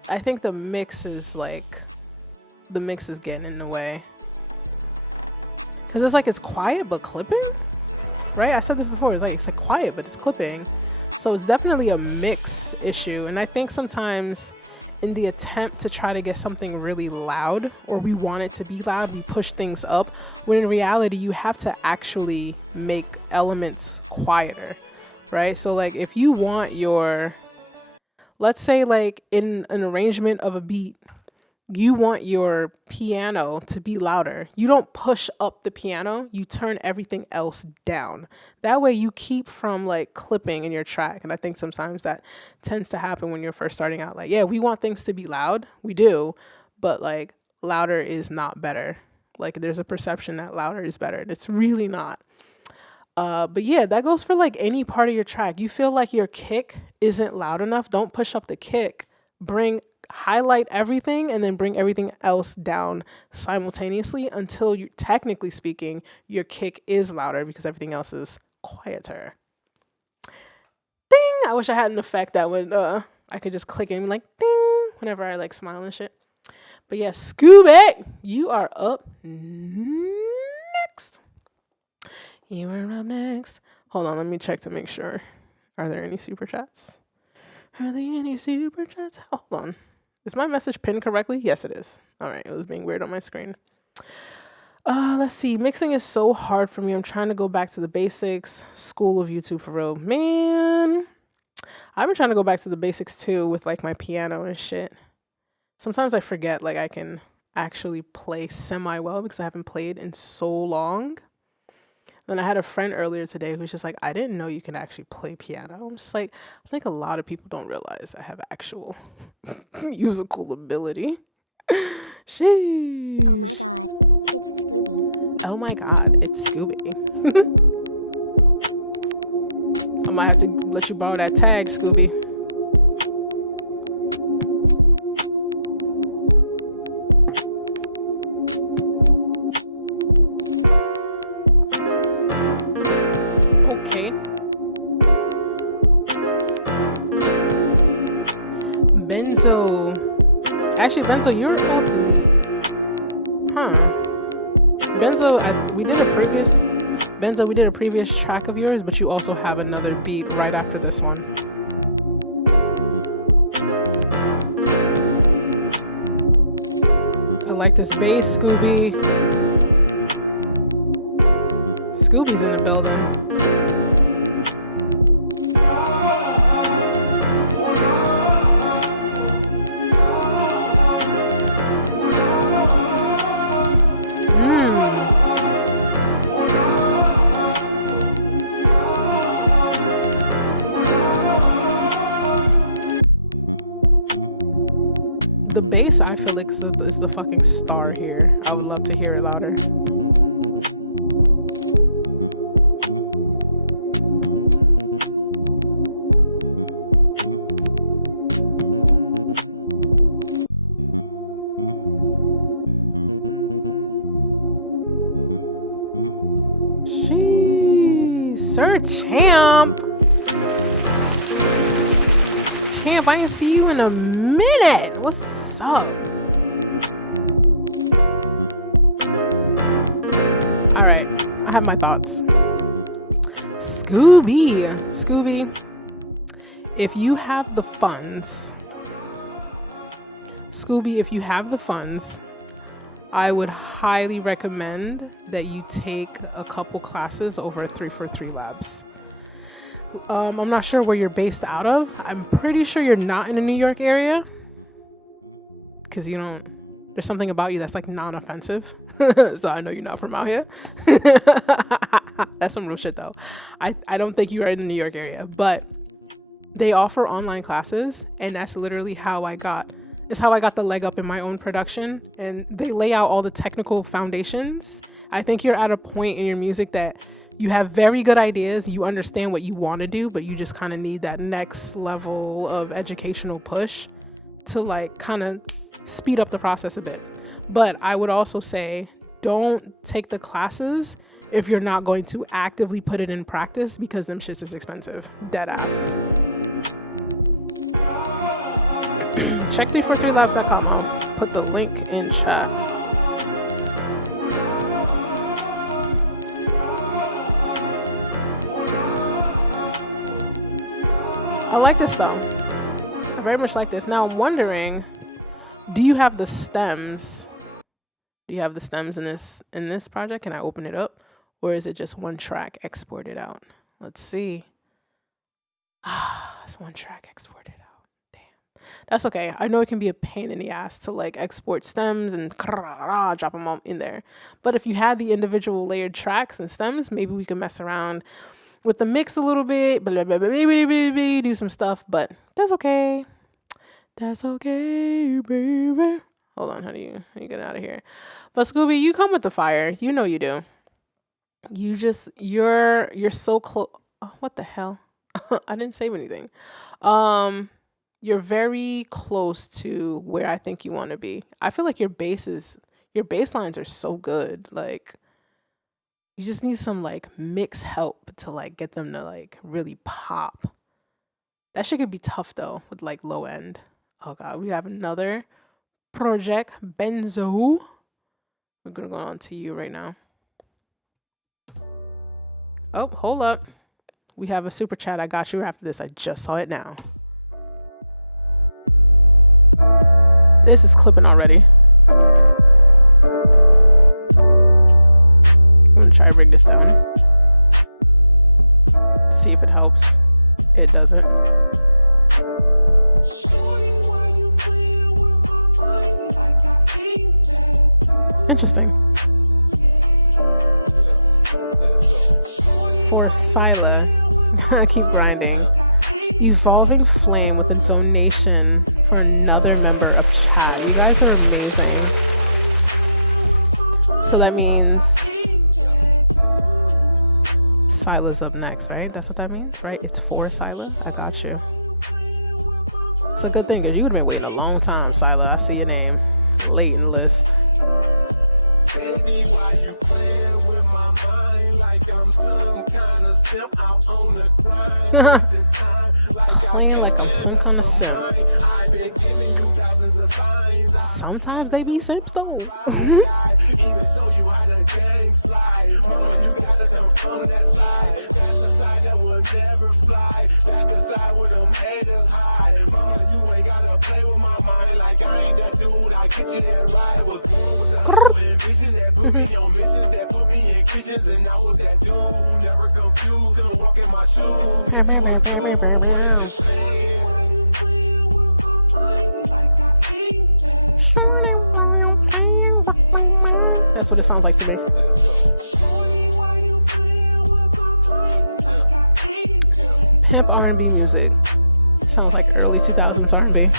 I think the mix is getting in the way. Cause it's like it's quiet but clipping, right? I said this before. It's like quiet but it's clipping, so it's definitely a mix issue. And I think sometimes in the attempt to try to get something really loud, or we want it to be loud, we push things up. When in reality, you have to actually make elements quieter, right? So like if you want your, let's say like in an arrangement of a beat, you want your piano to be louder. You don't push up the piano, you turn everything else down. That way you keep from like clipping in your track. And I think sometimes that tends to happen when you're first starting out. Like, yeah, we want things to be loud. We do. But like louder is not better. Like there's a perception that louder is better. And it's really not. But yeah, that goes for like any part of your track. You feel like your kick isn't loud enough. Don't push up the kick. Highlight everything and then bring everything else down simultaneously until you, technically speaking, your kick is louder because everything else is quieter. Ding! I wish I had an effect that would I could just click and like ding whenever I like smile and shit. But yeah, Scooby, you are up next. You are up next. Hold on, let me check to make sure. Are there any super chats? Are there any super chats? Hold on. Is my message pinned correctly? Yes, it is. All right. It was being weird on my screen. Let's see. Mixing is so hard for me. I'm trying to go back to the basics. School of YouTube for real. Man, I've been trying to go back to the basics too with like my piano and shit. Sometimes I forget like I can actually play semi well because I haven't played in so long. Then I had a friend earlier today who's just like, I didn't know you can actually play piano. I'm just like, I think a lot of people don't realize I have actual musical ability. Sheesh. Oh my god, it's Scooby. I might have to let you borrow that tag, Scooby. Okay. Benzo. Actually, Benzo, you're up. Huh. Benzo, we did a previous track of yours, but you also have another beat right after this one. I like this bass, Scooby. Scooby's in the building. The bass, I feel like, is the fucking star here. I would love to hear it louder. Sheesh, Sir Champ. Champ, I didn't see you in a minute. What's up? All right, I have my thoughts. Scooby, if you have the funds, I would highly recommend that you take a couple classes over at 343 Labs. I'm not sure where you're based out of. I'm pretty sure you're not in the New York area, because there's something about you that's like non-offensive. So I know you're not from out here. That's some real shit though. I don't think you are in the New York area, but they offer online classes, and that's literally how I got the leg up in my own production. And they lay out all the technical foundations. I think you're at a point in your music that you have very good ideas, you understand what you want to do, but you just kind of need that next level of educational push to like kind of speed up the process a bit. But I would also say, don't take the classes if you're not going to actively put it in practice, because them shits is expensive. Dead ass. Check 343labs.com. I'll put the link in chat. I like this though. I very much like this. Now I'm wondering, do you have the stems? Do you have the stems in this project? Can I open it up? Or is it just one track exported out? Let's see. It's one track exported out. Damn. That's okay. I know it can be a pain in the ass to like export stems and drop them all in there. But if you had the individual layered tracks and stems, maybe we could mess around with the mix a little bit, do some stuff, but that's okay. That's okay, baby. Hold on, how do you get out of here? But Scooby, you come with the fire. You know you do. You're so close. Oh, what the hell? I didn't save anything. You're very close to where I think you want to be. I feel like your bass lines are so good. Like, you just need some like mix help to like get them to like really pop. That shit could be tough though with like low end. Oh god, we have another project, Benzo. We're gonna go on to you right now. Oh, hold up. We have a super chat. I got you after this. I just saw it now. This is clipping already. I'm gonna try to bring this down. See if it helps. It doesn't. Interesting. For Sila, keep grinding. Evolving Flame with a donation for another member of chat. You guys are amazing. So that means Sila's up next, right? That's what that means, right? It's for Sila. I got you. It's a good thing because you would have been waiting a long time, Sila. I see your name late in the list. Baby, why you playing with my mind like I'm some kind of simp out on the grind? Playing like I'm some kind of simp. I've been giving you thousands of fines. Sometimes they be simps though. Even show you how the game slide. Mama, you gotta come from that side. That's the side that will never fly. That's the side where them haters hide. Mama, you ain't gotta play with my mind like I ain't that dude. I get you that ride. Was that put me on missions, that put me in kitchens, and I was that dude, never confused, couldn't walk in my shoes. That's what it sounds like to me. Pimp R&B music. Sounds like early 2000s R&B.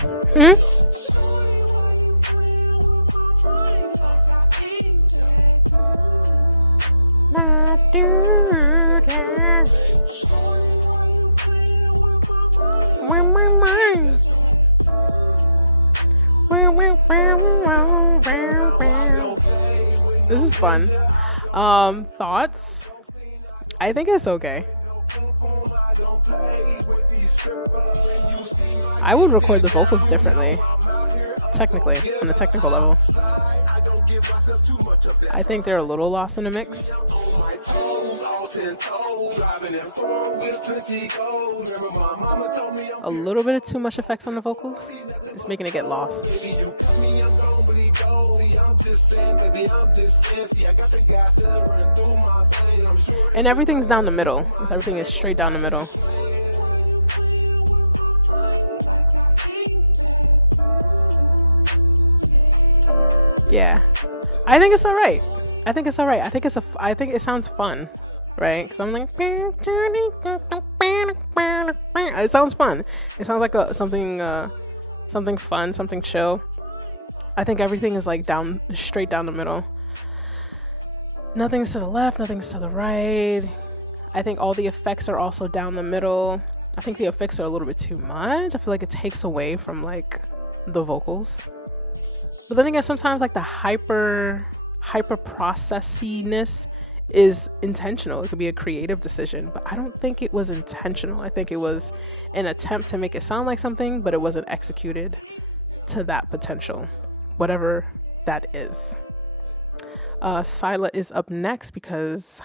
This is fun. Thoughts? I think it's okay. I would record the vocals differently. Technically, on the technical level. I think they're a little lost in the mix. A little bit of too much effects on the vocals. It's making it get lost. And everything's down the middle. Everything is straight down the middle. Yeah, I think it's all right. I think it's all right. I think it sounds fun, right? Because I'm like, it sounds fun. It sounds like something fun, something chill. I think everything is like straight down the middle. Nothing's to the left, nothing's to the right. I think all the effects are also down the middle. I think the effects are a little bit too much. I feel like it takes away from like the vocals. But then again, sometimes like the hyper processiness is intentional. It could be a creative decision, but I don't think it was intentional. I think it was an attempt to make it sound like something, but it wasn't executed to that potential, whatever that is. Sila is up next because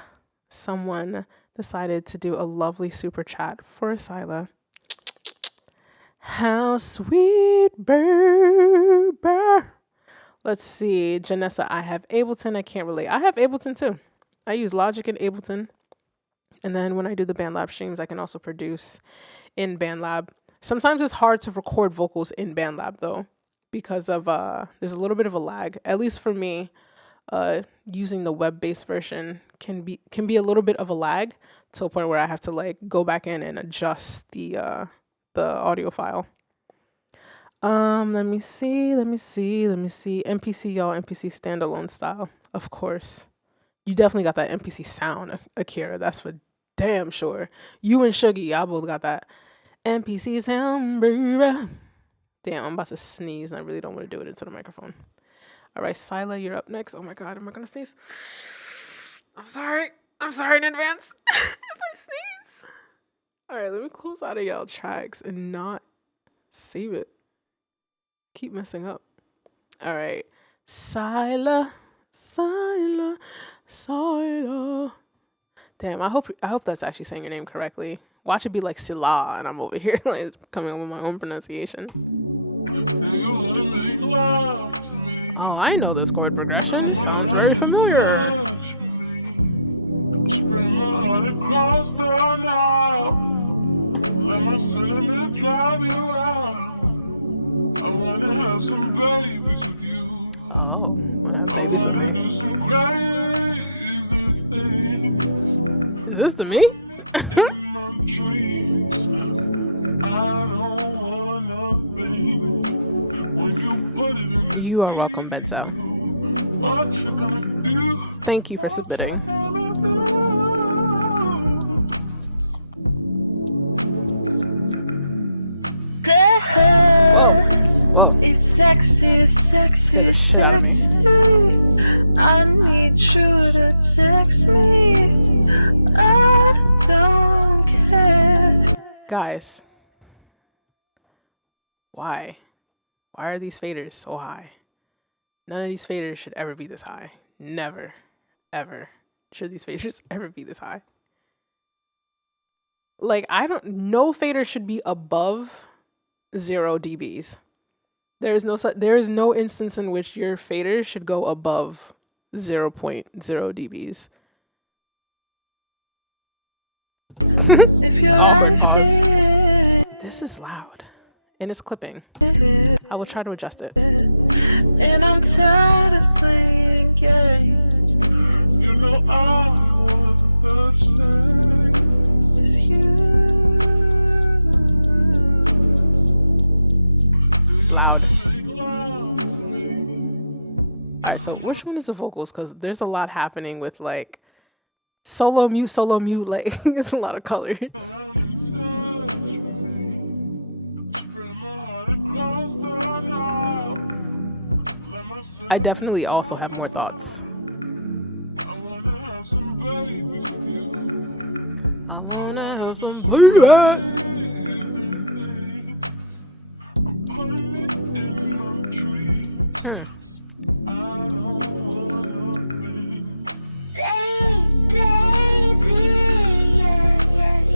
someone decided to do a lovely super chat for Sila. How sweet, baby. Let's see, Janessa, I have Ableton. I can't relate. I have Ableton too. I use Logic and Ableton. And then when I do the BandLab streams, I can also produce in BandLab. Sometimes it's hard to record vocals in BandLab though, because of there's a little bit of a lag. At least for me, using the web-based version can be a little bit of a lag to a point where I have to like go back in and adjust the audio file. Let me see. MPC, y'all, MPC standalone style, of course. You definitely got that MPC sound, Akira. That's for damn sure. You and Shuggy, y'all both got that MPC sound, baby. Damn, I'm about to sneeze and I really don't want to do it into the microphone. All right, Sila, you're up next. Oh my God, am I gonna sneeze? I'm sorry in advance if I sneeze. All right, let me close out of y'all tracks and not save it. Keep messing up. All right, Sila. Damn, I hope that's actually saying your name correctly. Watch it be like Sila, and I'm over here like coming up with my own pronunciation. Oh, I know this chord progression. It sounds very familiar. Oh, wanna have babies with me? Is this to me? You are welcome, Benzo. Thank you for submitting. Whoa. Whoa. Scared the shit out of me. I need you to text me. I don't care. Guys. Why? Why are these faders so high? None of these faders should ever be this high. Never. Ever. Should these faders ever be this high? Like, no fader should be above 0 dBs. There is no instance in which your fader should go above 0.0 dBs. Awkward pause. This is loud. And it's clipping. I will try to adjust it. And I'm tired of playing games. You know It's loud. Alright, so which one is the vocals? Because there's a lot happening with like solo mute, like it's a lot of colors. I definitely also have more thoughts. I wanna have some babies.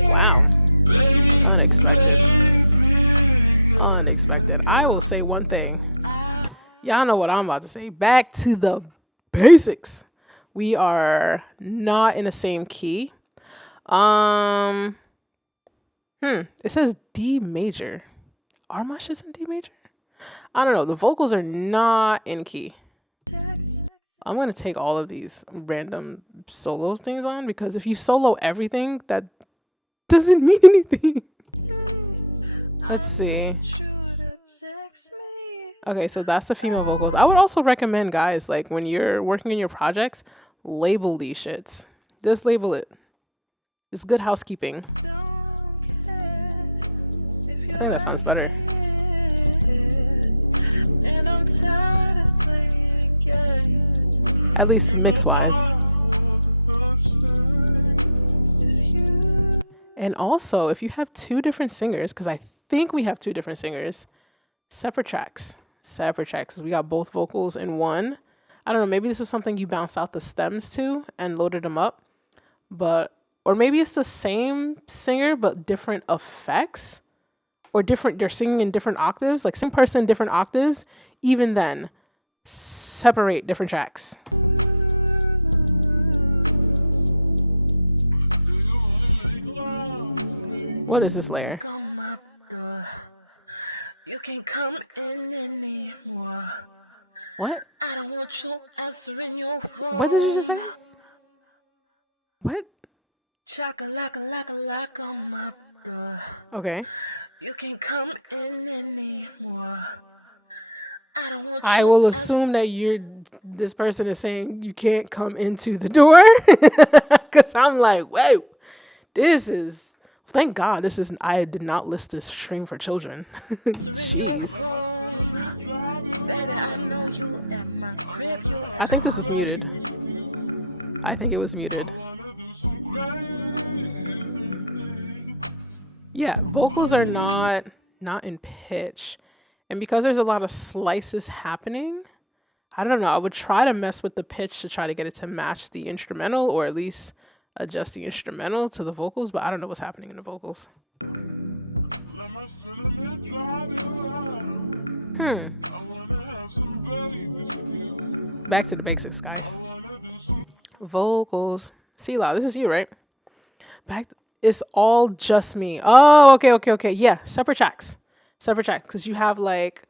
Wow. Unexpected. I will say one thing. Y'all know what I'm about to say. Back to the basics. We are not in the same key. It says D major. Armash is in D major? I don't know. The vocals are not in key. I'm going to take all of these random solo things on because if you solo everything, that doesn't mean anything. Let's see. Okay, so that's the female vocals. I would also recommend, guys, like when you're working in your projects, label these shits. Just label it. It's good housekeeping. I think that sounds better. At least mix-wise. And also, if you have two different singers, because I think we have two different singers, separate tracks. We got both vocals in one. I don't know, maybe this is something you bounced out the stems to and loaded them up. Or maybe it's the same singer, but different effects. Or they're singing in different octaves, like same person, different octaves. Even then, separate different tracks. What is this layer? What? What did you just say? What? Okay. I will assume that this person is saying you can't come into the door. Because I'm like, whoa, thank God I did not list this stream for children. Jeez. I think this is muted. I think it was muted. Yeah, vocals are not in pitch. And because there's a lot of slices happening, I don't know, I would try to mess with the pitch to try to get it to match the instrumental or at least adjust the instrumental to the vocals, but I don't know what's happening in the vocals. Back to the basics, guys. Vocals. Sila, this is you, right? It's all just me. Oh, okay. Yeah, separate tracks, because you have like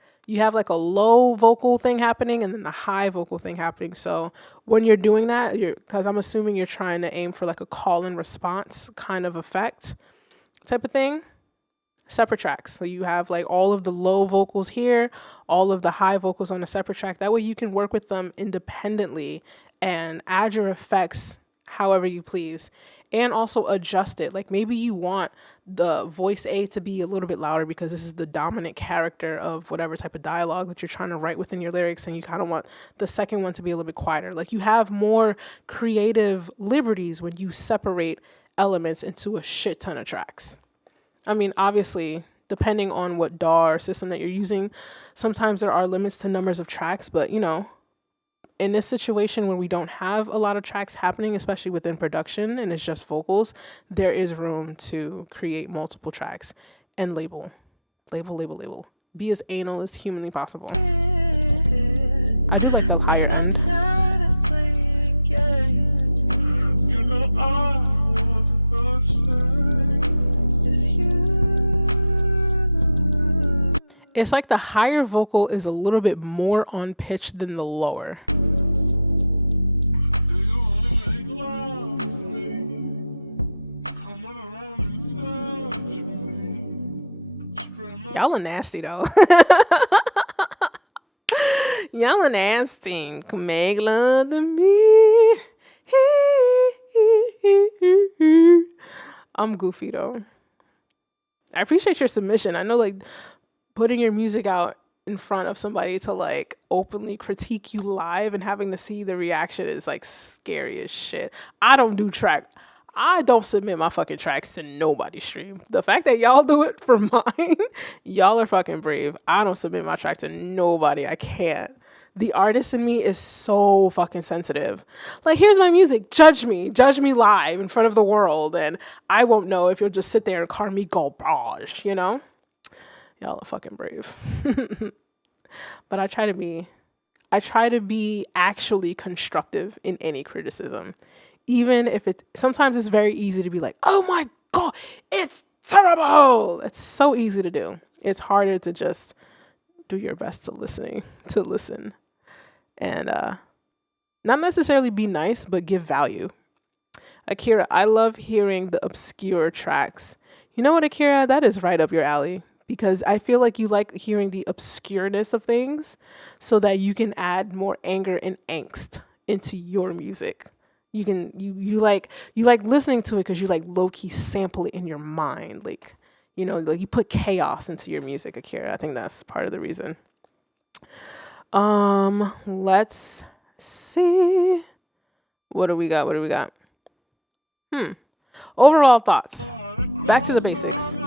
a low vocal thing happening and then the high vocal thing happening. So when you're doing that, because I'm assuming you're trying to aim for like a call and response kind of effect type of thing. Separate tracks. So you have like all of the low vocals here, all of the high vocals on a separate track. That way you can work with them independently and add your effects however you please, and also adjust it. Like maybe you want the voice A to be a little bit louder because this is the dominant character of whatever type of dialogue that you're trying to write within your lyrics, and you kind of want the second one to be a little bit quieter. Like you have more creative liberties when you separate elements into a shit ton of tracks. I mean, obviously, depending on what DAW or system that you're using, sometimes there are limits to numbers of tracks, but you know, in this situation where we don't have a lot of tracks happening, especially within production and it's just vocals, there is room to create multiple tracks and label. Be as anal as humanly possible. I do like the higher end. It's like the higher vocal is a little bit more on pitch than the lower. Y'all are nasty though. Y'all are nasty. Come make love to me. I'm goofy though. I appreciate your submission. I know like putting your music out in front of somebody to like openly critique you live and having to see the reaction is like scary as shit. I don't submit my fucking tracks to nobody's stream. The fact that y'all do it for mine, y'all are fucking brave. I don't submit my track to nobody. I can't. The artist in me is so fucking sensitive. Like, here's my music. Judge me live in front of the world, and I won't know if you'll just sit there and call me garbage, you know? Y'all are fucking brave. But I try to be actually constructive in any criticism. Even if sometimes it's very easy to be like, oh my God, it's terrible. It's so easy to do. It's harder to just do your best to listen. And not necessarily be nice, but give value. Akira, I love hearing the obscure tracks. You know what, Akira? That is right up your alley. Because I feel like you like hearing the obscureness of things so that you can add more anger and angst into your music. You like listening to it because you like low-key sample it in your mind. Like, you know, like you put chaos into your music, Akira. I think that's part of the reason. Let's see. What do we got? Overall thoughts. Back to the basics.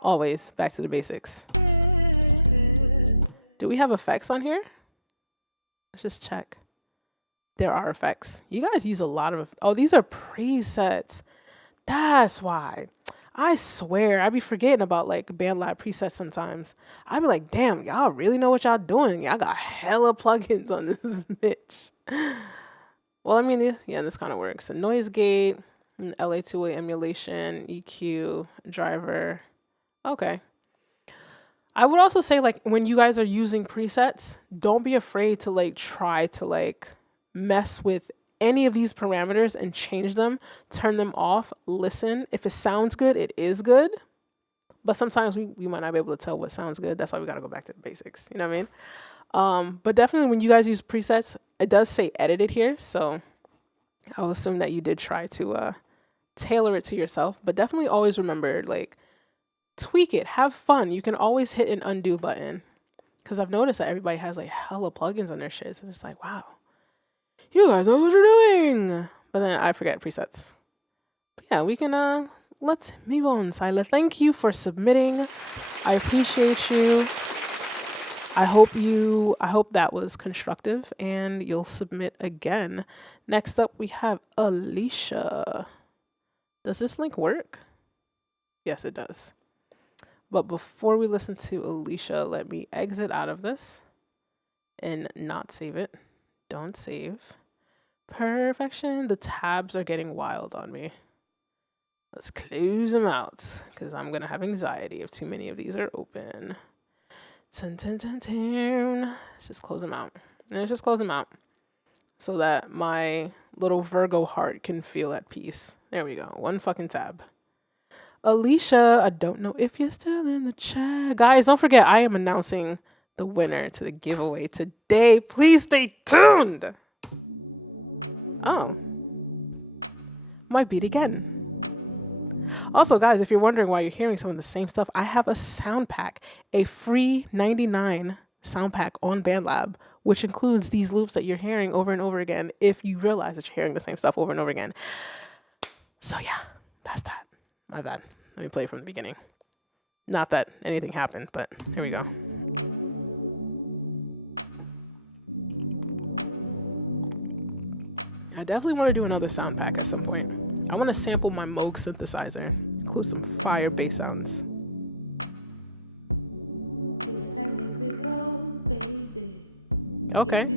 Always back to the basics. Do we have effects on here? Let's just check. There are effects. You guys use a lot of... Oh, these are presets. That's why. I swear, I be forgetting about like BandLab presets sometimes. I be like, damn, y'all really know what y'all doing. Y'all got hella plugins on this bitch. Well, I mean, this kind of works. A noise gate, an LA2A emulation, EQ, driver. Okay. I would also say, like, when you guys are using presets, don't be afraid to like try to like mess with any of these parameters and change them, turn them off, listen. If it sounds good, it is good. But sometimes we might not be able to tell what sounds good. That's why we got to go back to the basics. You know what I mean? But definitely when you guys use presets, it does say edited here. So I'll assume that you did try to tailor it to yourself. But definitely always remember, like, tweak it. Have fun. You can always hit an undo button. Because I've noticed that everybody has, like, hella plugins on their shit. So it's like, wow. You guys know what you're doing. But then I forget presets. But yeah, we can, let's move on, Sila. Thank you for submitting. I appreciate you. I hope that was constructive and you'll submit again. Next up, we have Alicia. Does this link work? Yes, it does. But before we listen to Alicia, let me exit out of this and not save it. Don't save. Perfection. The tabs are getting wild on me. Let's close them out because I'm going to have anxiety if too many of these are open. Let's just close them out. Let's just close them out so that my little Virgo heart can feel at peace. There we go. One fucking tab. Alicia, I don't know if you're still in the chat. Guys, don't forget, I am announcing the winner to the giveaway today. Please stay tuned. Oh, might beat again. Also, guys, if you're wondering why you're hearing some of the same stuff, I have a sound pack, a free 99 sound pack on BandLab, which includes these loops that you're hearing over and over again if you realize that you're hearing the same stuff over and over again. So yeah, that's that. My bad. Let me play from the beginning. Not that anything happened, but here we go. I definitely want to do another sound pack at some point. I want to sample my Moog synthesizer, include some fire bass sounds. Okay.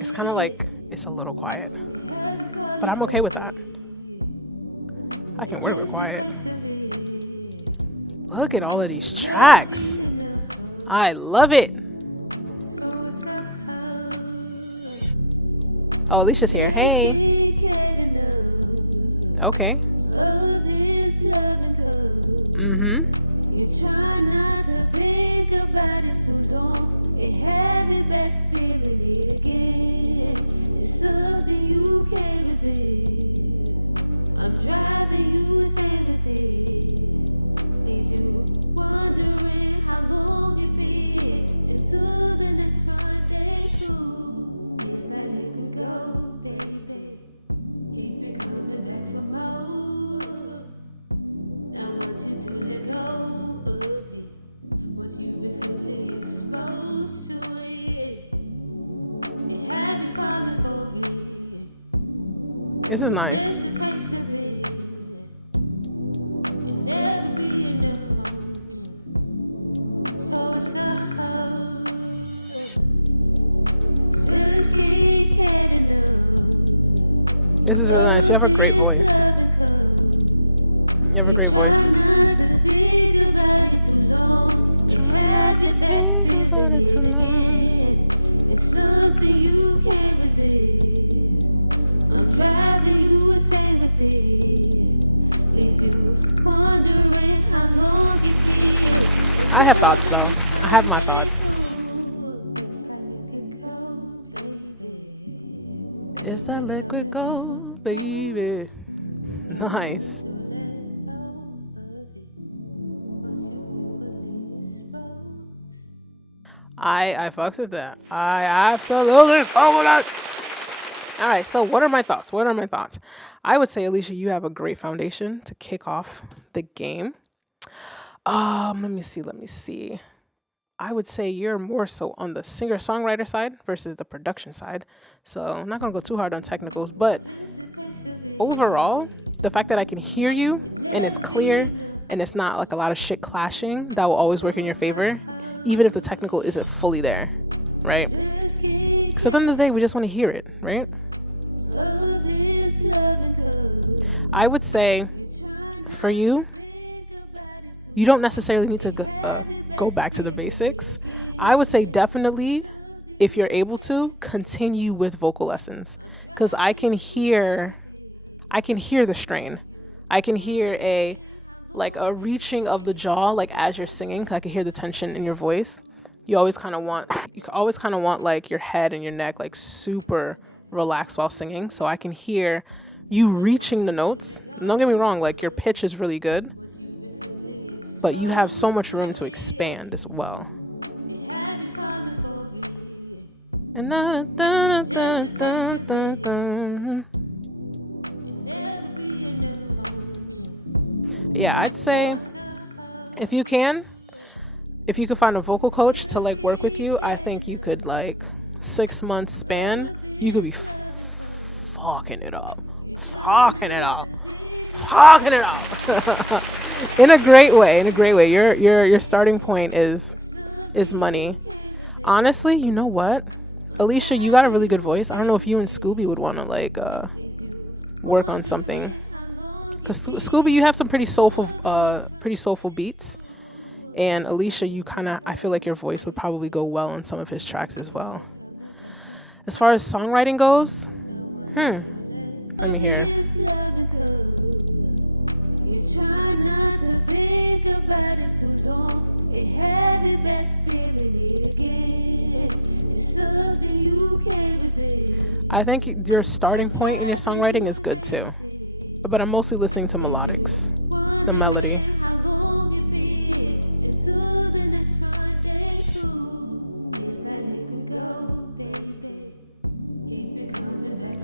It's kind of like, it's a little quiet, but I'm okay with that. I can work with quiet. Look at all of these tracks. I love it. Oh, Alicia's here. Hey. Okay. Mm-hmm. This is nice. This is really nice. You have a great voice. You have a great voice. I have thoughts though. I have my thoughts. It's that liquid gold, baby. Nice. I fucks with that. I absolutely fuck with that. All right, so what are my thoughts? What are my thoughts? I would say, Alicia, you have a great foundation to kick off the game. Let me see. I would say you're more so on the singer-songwriter side versus the production side. So I'm not gonna go too hard on technicals, but overall, the fact that I can hear you and it's clear and it's not like a lot of shit clashing, that will always work in your favor, even if the technical isn't fully there, right? Because at the end of the day, we just want to hear it, right? I would say for you, you don't necessarily need to go back to the basics. I would say definitely, if you're able to, continue with vocal lessons, because I can hear the strain. I can hear a reaching of the jaw, like as you're singing. I can hear the tension in your voice. You always kind of want like your head and your neck like super relaxed while singing. So I can hear you reaching the notes. And don't get me wrong, like your pitch is really good, but you have so much room to expand as well. And yeah, I'd say if you could find a vocal coach to like work with you, I think you could, like 6 months span, you could be fucking it up. In a great way. Your starting point is money. Honestly, you know what? Alicia, you got a really good voice. I don't know if you and Scooby would want to like work on something. Cause Scooby, you have some pretty soulful beats. And Alicia, I feel like your voice would probably go well on some of his tracks as well. As far as songwriting goes, let me hear. I think your starting point in your songwriting is good too. But I'm mostly listening to Melodics, the melody.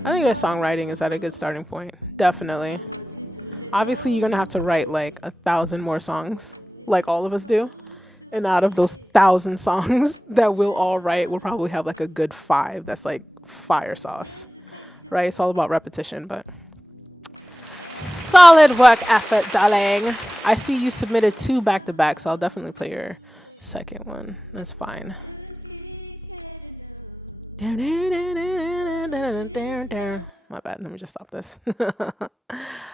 I think your songwriting is at a good starting point. Definitely. Obviously, you're gonna have to write like 1,000 more songs, like all of us do. And out of those 1,000 songs that we'll all write, we'll probably have like a good 5 that's like fire sauce, right? It's all about repetition, but solid work effort, darling. I see you submitted 2 back to back, so I'll definitely play your second one. That's fine. My bad. Let me just stop this.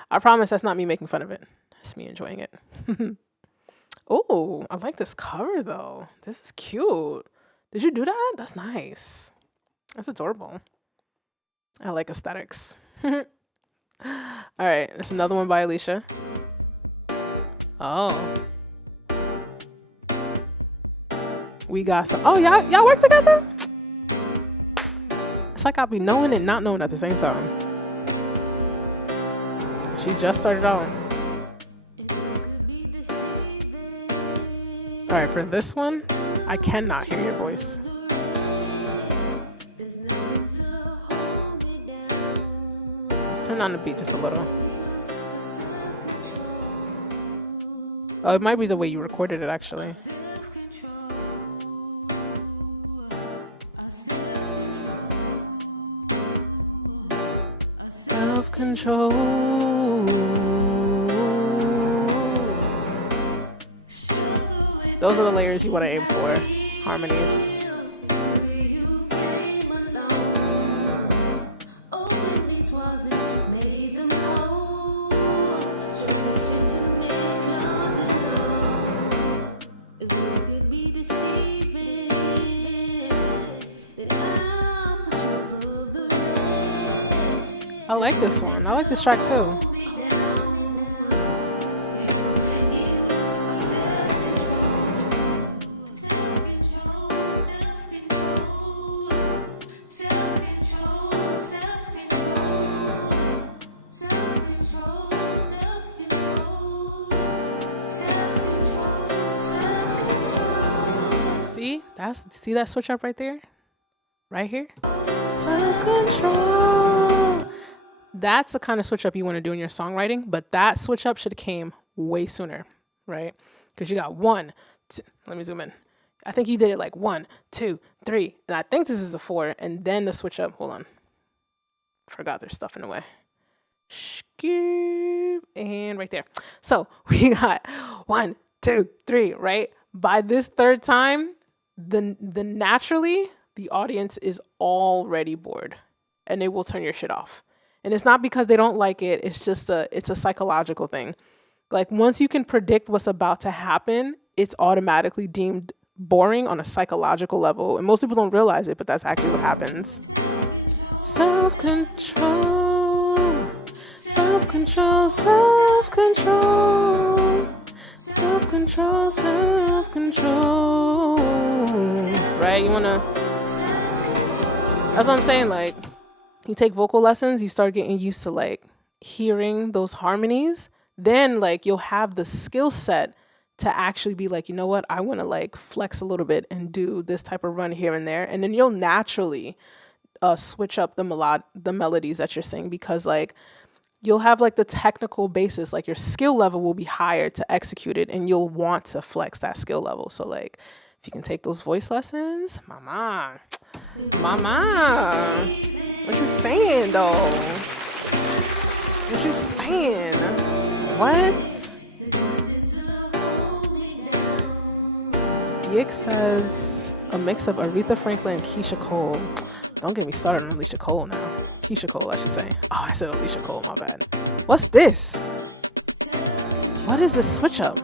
I promise that's not me making fun of it. It's me enjoying it. Oh, I like this cover though. This is cute. Did you do that? That's nice. That's adorable. I like aesthetics. All right, there's another one by Alicia. Oh. We got some. Oh, y'all work together? It's like I'll be knowing and not knowing at the same time. She just started on. All right, for this one, I cannot hear your voice. Let's turn on the beat just a little. Oh, it might be the way you recorded it, actually. Self-control. Those are the layers you want to aim for. Harmonies. I like this one. I like this track too. See that switch up right there? Right here? Self-control. That's the kind of switch up you want to do in your songwriting, but that switch up should have came way sooner, right? Because you got 1, 2, let me zoom in. I think you did it like 1, 2, 3, and I think this is a 4, and then the switch up, hold on. Forgot there's stuff in the way. And right there. So we got 1, 2, 3, right? By this third time, the naturally the audience is already bored and they will turn your shit off. And it's not because they don't like it, it's just it's a psychological thing. Like once you can predict what's about to happen, it's automatically deemed boring on a psychological level. And most people don't realize it, but that's actually what happens. Self-control, self-control, self-control, self-control, self-control. Right? You wanna, that's what I'm saying. Like, you take vocal lessons, you start getting used to like hearing those harmonies. Then like you'll have the skill set to actually be like, you know what? I want to like flex a little bit and do this type of run here and there. And then you'll naturally switch up the melodies that you're singing, because like you'll have like the technical basis, like your skill level will be higher to execute it, and you'll want to flex that skill level. So like if you can take those voice lessons, mama, what you saying though? What you saying? What? Yick says a mix of Aretha Franklin and Keisha Cole. Don't get me started on Alicia Cole now. Keisha Cole, I should say. Oh, I said Alicia Cole, my bad. What's this? What is this switch up?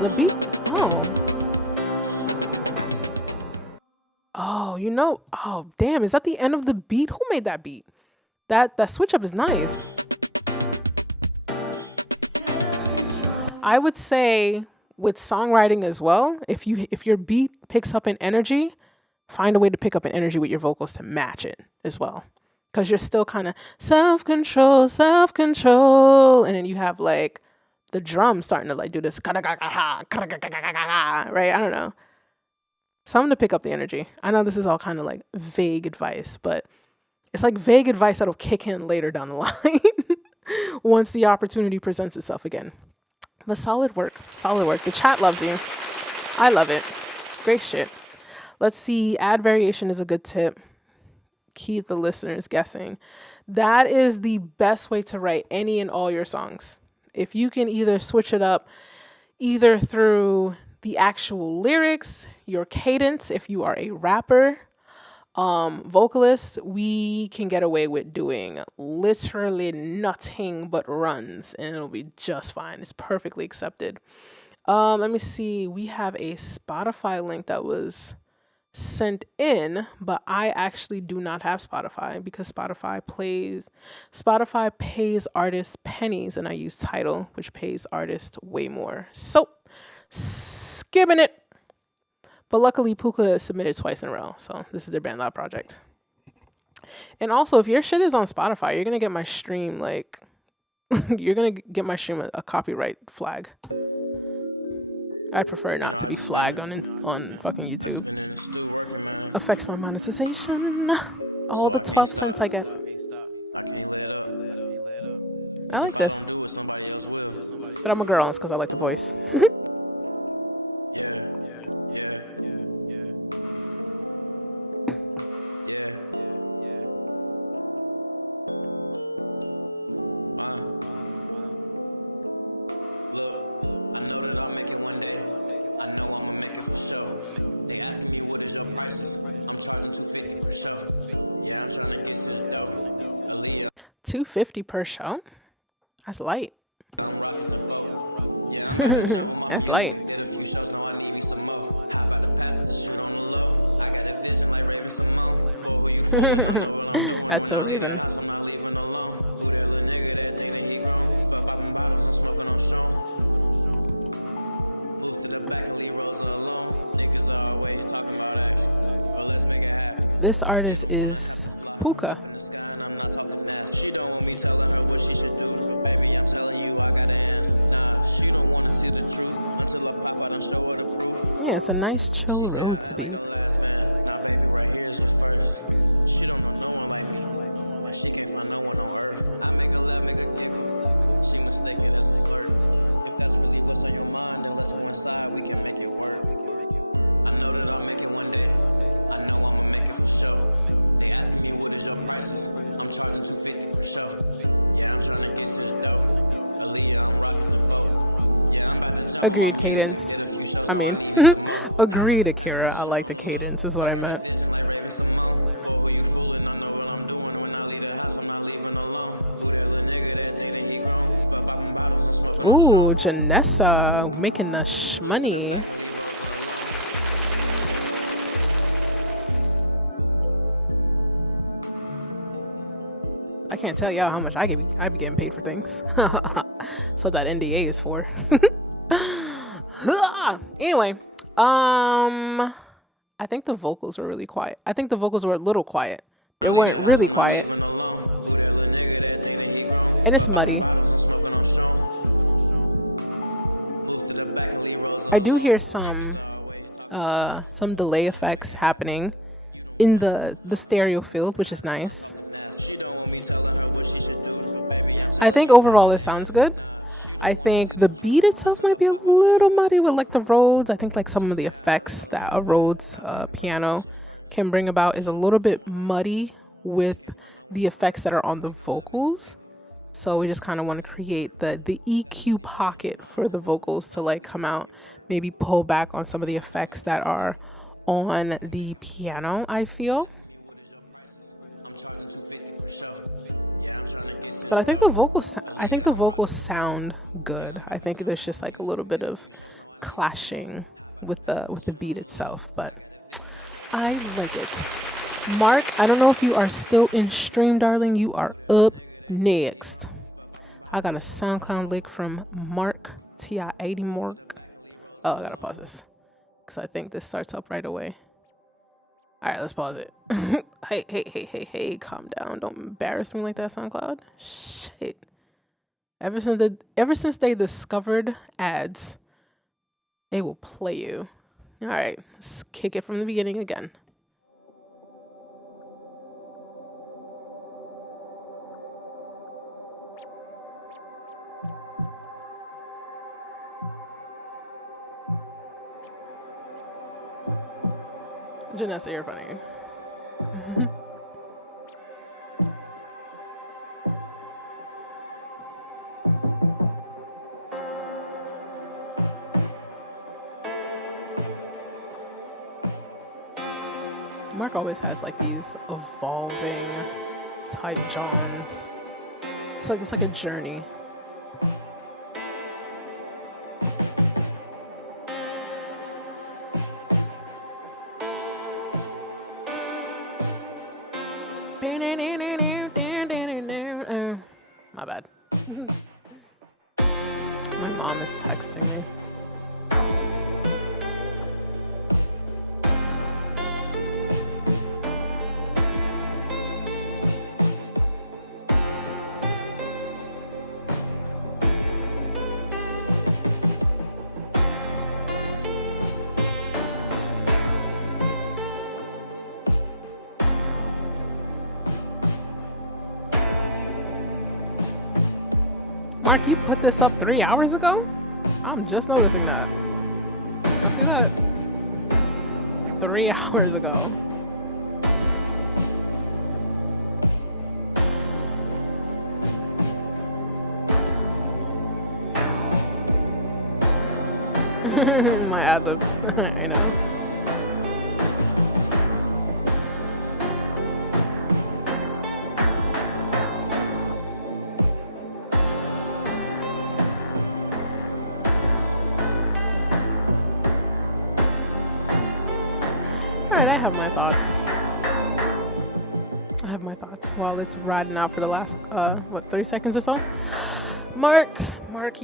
The beat? Oh. Oh, you know, oh, damn. Is that the end of the beat? Who made that beat? That switch up is nice. I would say with songwriting as well, if your beat picks up in energy, find a way to pick up an energy with your vocals to match it as well. Because you're still kind of self-control, self-control. And then you have like the drums starting to like do this, right? I don't know. Something to pick up the energy. I know this is all kind of like vague advice, but it's like vague advice that'll kick in later down the line once the opportunity presents itself again. But solid work, solid work. The chat loves you. I love it. Great shit. Let's see. Add variation is a good tip. Keep the listeners guessing. That is the best way to write any and all your songs. If you can either switch it up either through the actual lyrics, your cadence, if you are a rapper, vocalist, we can get away with doing literally nothing but runs and it'll be just fine. It's perfectly accepted. Let me see. We have a Spotify link that was sent in, but I actually do not have Spotify because Spotify pays artists pennies and I use Tidal, which pays artists way more. So skipping it. But luckily Puka submitted twice in a row. So this is their BandLab project. And also if your shit is on Spotify, you're going to get my stream like you're going to get my stream a copyright flag. I'd prefer not to be flagged on fucking YouTube. Affects my monetization. All the 12 cents I get. I like this. But I'm a girl, it's because I like the voice. $250 per show? That's light. That's light. That's so Raven. This artist is Puka. Yeah, it's a nice chill Rhodes beat. Agreed, cadence. I mean, agreed, Akira. I like the cadence, is what I meant. Ooh, Janessa making the shmoney. I can't tell y'all how much I be getting paid for things. So that NDA is for. Anyway, I think the vocals were really quiet. I think the vocals were a little quiet. They weren't really quiet. And it's muddy. I do hear some delay effects happening in the stereo field, which is nice. I think overall it sounds good. I think the beat itself might be a little muddy with like the Rhodes. I think like some of the effects that a Rhodes piano can bring about is a little bit muddy with the effects that are on the vocals. So we just kind of want to create the EQ pocket for the vocals to like come out, maybe pull back on some of the effects that are on the piano, I feel. But I think the vocals sound good. I think there's just like a little bit of clashing with the beat itself, but I like it. Mark, I don't know if you are still in stream, darling. You are up next. I got a SoundCloud link from Mark TI80 Mark. Oh, I gotta pause this because I think this starts up right away. All right, let's pause it. Hey, calm down. Don't embarrass me like that, SoundCloud. Shit. Ever since they discovered ads, they will play you. All right, let's kick it from the beginning again. Janessa, you're funny. Mark always has like these evolving type Johns. It's like a journey. My bad. My mom is texting me. Mark, you put this up 3 hours ago? I'm just noticing that. I see that 3 hours ago. My ad-libs. I know. Alright, I have my thoughts while it's riding out for the last, 30 seconds or so? Mark. What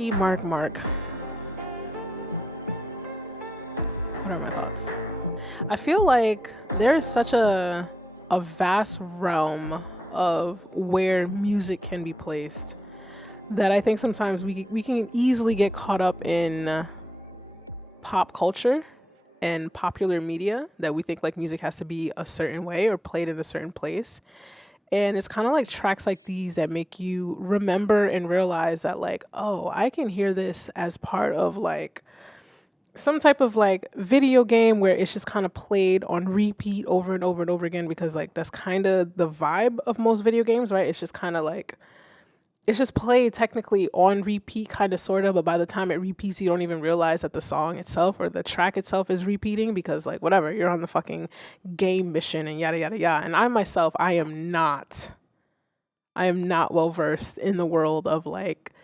are my thoughts? I feel like there's such a vast realm of where music can be placed that I think sometimes we can easily get caught up in pop culture and popular media, that we think like music has to be a certain way or played in a certain place. And it's kind of like tracks like these that make you remember and realize that like, oh, I can hear this as part of like some type of like video game where it's just kind of played on repeat over and over and over again, because like that's kind of the vibe of most video games, right? It's just kind of like, it's just played technically on repeat, kind of, sort of, but by the time it repeats, you don't even realize that the song itself or the track itself is repeating, because like whatever, you're on the fucking game mission and yada yada yada. And I myself, I am not well versed in the world of like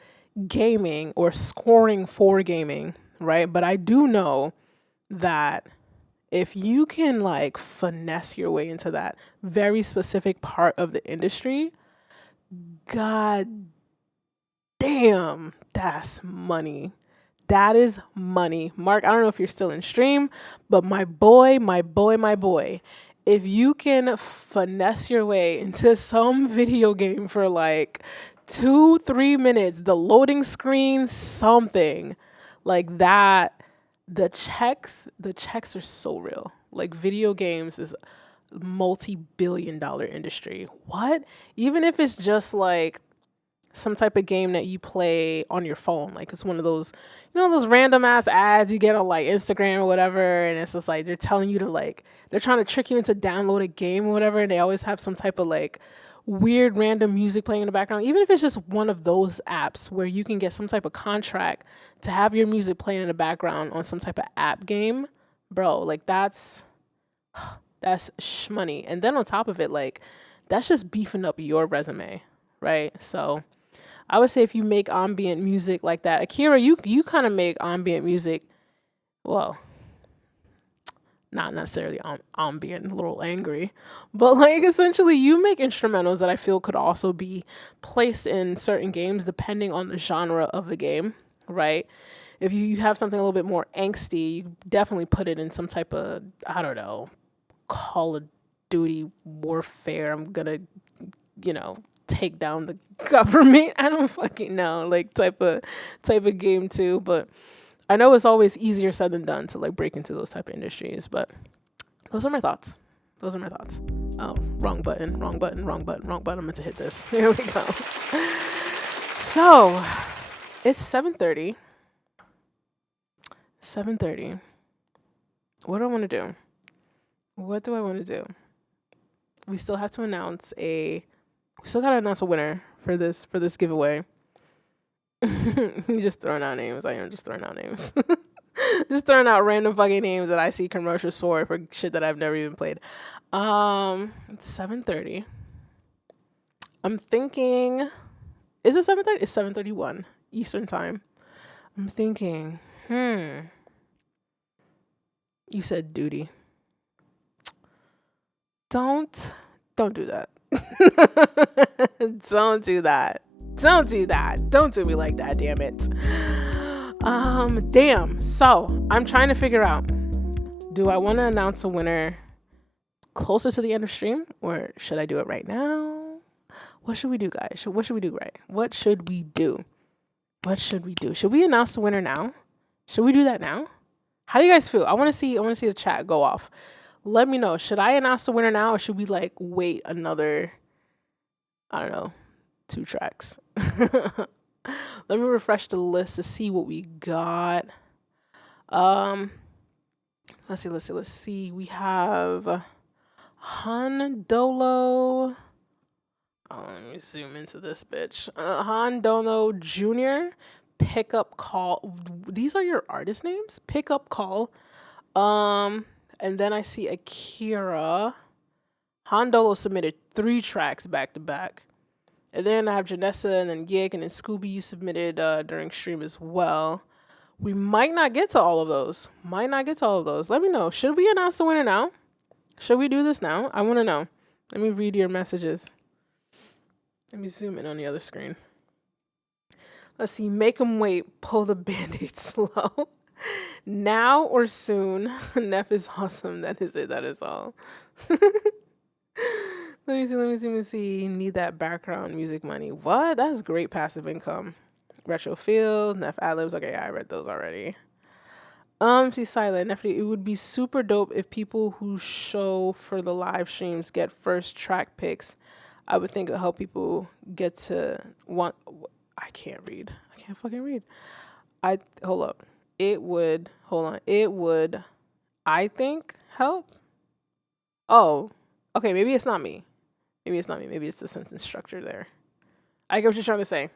gaming or scoring for gaming, right? But I do know that if you can like finesse your way into that very specific part of the industry, god damn, that's money. That is money. Mark, I don't know if you're still in stream, but my boy, if you can finesse your way into some video game for like 2-3 minutes, the loading screen, something like that, the checks are so real. Like video games is multi-billion-dollar industry. What? Even if it's just like some type of game that you play on your phone, like it's one of those, those random ass ads you get on like Instagram or whatever, and it's just like they're telling you to like, they're trying to trick you into download a game or whatever, and they always have some type of like weird random music playing in the background. Even if it's just one of those apps where you can get some type of contract to have your music playing in the background on some type of app game, bro, like that's shmoney. And then on top of it, like that's just beefing up your resume, right? So I would say if you make ambient music like that, Akira, you kind of make ambient music, well, not necessarily ambient, a little angry, but like essentially you make instrumentals that I feel could also be placed in certain games depending on the genre of the game, right? If you have something a little bit more angsty, you definitely put it in some type of, I don't know, Call of Duty warfare. I'm gonna, take down the government. I don't fucking know, like type of game too. But I know it's always easier said than done to like break into those type of industries. But those are my thoughts. Oh, wrong button. I'm meant to hit this. There we go. So it's 7:30. What do I want to do? We still have to announce we still gotta announce a winner for this giveaway. You just throwing out names. I am just throwing out names. Just throwing out random fucking names that I see commercials for shit that I've never even played. It's 7:30. I'm thinking, is it 7:30? It's 7:31 Eastern time. I'm thinking, you said duty. Don't do that. Don't do that. Don't do me like that, damn it. Damn. So I'm trying to figure out, do I want to announce a winner closer to the end of stream, or should I do it right now? What should we do, guys? What should we do right? What should we do? Should we announce the winner now? Should we do that now? How do you guys feel? I want to see the chat go off. Let me know. Should I announce the winner now, or should we like wait another, I don't know, 2 tracks? Let me refresh the list to see what we got. Let's see. We have Han Dolo. Oh, let me zoom into this bitch. Han Dolo Jr. Pickup Call. These are your artist names? Pickup Call. And then I see Akira. Han Dolo submitted 3 tracks back to back. And then I have Janessa and then Gig and then Scooby you submitted during stream as well. We might not get to all of those. Let me know. Should we announce the winner now? Should we do this now? I want to know. Let me read your messages. Let me zoom in on the other screen. Let's see. Make them wait. Pull the Band-Aid slow. Now or soon. Neff is awesome. That is it. That is all. Let me see. Need that background music money. What? That's great passive income. Retro Fields, Neff Adlibs. Okay, yeah, I read those already. See Silent. Nefertiti, it would be super dope if people who show for the live streams get first track picks. I would think it would help people get to want. I can't read. I can't fucking read. Hold up. It would. Hold on. It would. I think help. Oh. Okay. Maybe it's not me. Maybe it's the sentence structure there. I get what you're trying to say.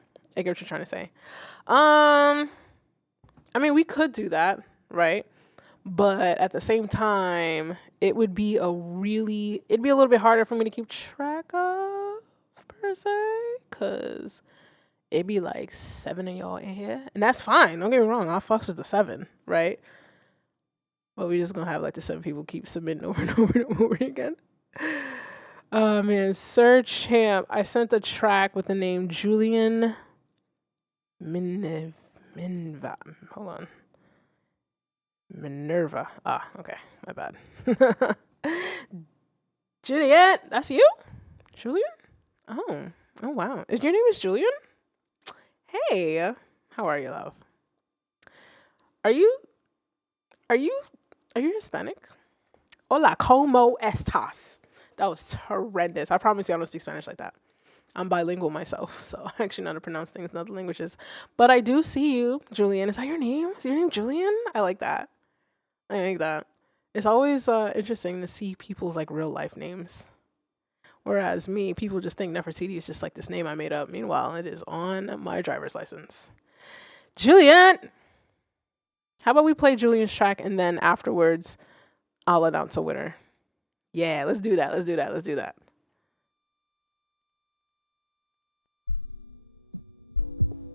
I mean, we could do that, right? But at the same time, it'd be a little bit harder for me to keep track of, per se, because it'd be like 7 of y'all in here. And that's fine. Don't get me wrong. I'll fucks with the 7, right? But we're just going to have like the 7 people keep submitting over and over and over again. Oh man, Sir Champ. I sent a track with the name Julian Minva. Hold on. Minerva. Ah, okay. My bad. Juliet, that's you? Julian? Oh wow. Your name is Julian? Hey, how are you, love? Are you Hispanic? Hola, como estas? That was horrendous. I promise you I don't speak Spanish like that. I'm bilingual myself, so I actually know how to pronounce things in other languages. But I do see you, Julian. Is that your name? Is your name Julian? I like that. It's always interesting to see people's like real life names. Whereas me, people just think Nefertiti is just like this name I made up. Meanwhile, it is on my driver's license. Julian! How about we play Julian's track and then afterwards I'll announce a winner. Yeah, let's do that.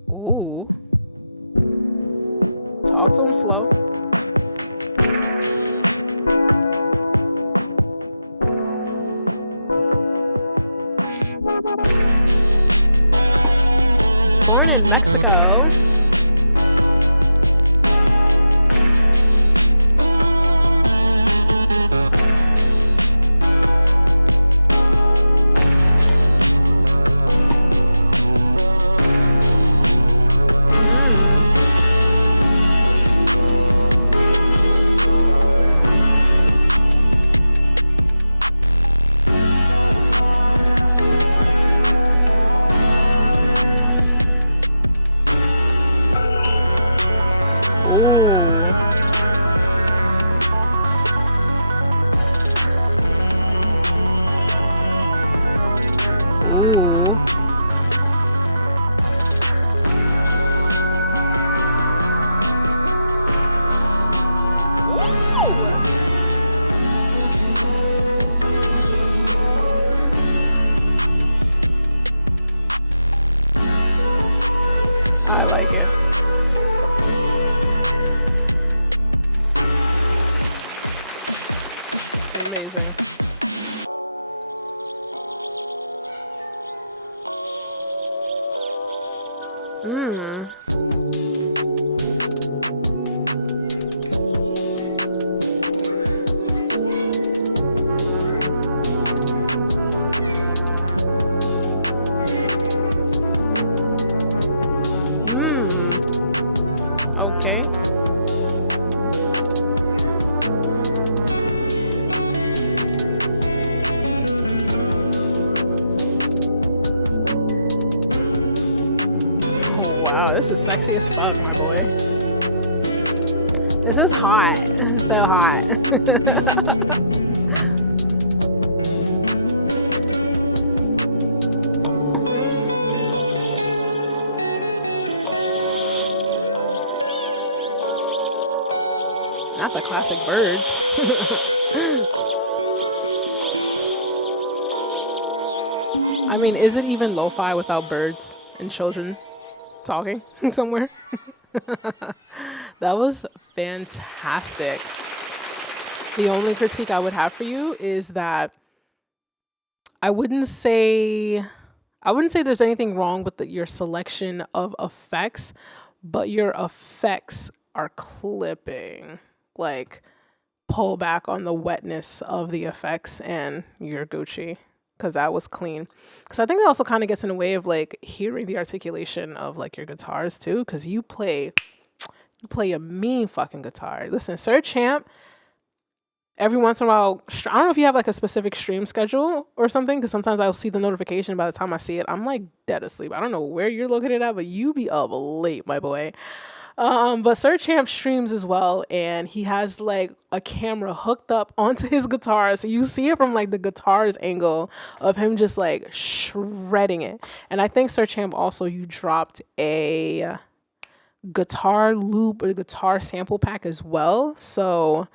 Ooh. Talk to him slow. Born in Mexico. Ooh. I like it. Amazing. Mmm. Mmm. Okay. Oh wow, this is sexy as fuck, my boy. This is hot. So hot. Not the classic birds. I mean, is it even lo-fi without birds and children talking somewhere? That was fantastic. The only critique I would have for you is that I wouldn't say there's anything wrong with your selection of effects, but your effects are clipping. Like, pull back on the wetness of the effects and you're Gucci. Because that was clean. Because I think that also kind of gets in the way of like hearing the articulation of like your guitars too. Because you play a mean fucking guitar. Listen, Sir Champ, every once in a while, I don't know if you have like a specific stream schedule or something, because sometimes I'll see the notification. By the time I see it, I'm like dead asleep. I don't know where you're located at, but you be up late, my boy. But Sir Champ streams as well, and he has like a camera hooked up onto his guitar, so you see it from like the guitar's angle of him just like shredding it. And I think Sir Champ also, you dropped a guitar loop or guitar sample pack as well. So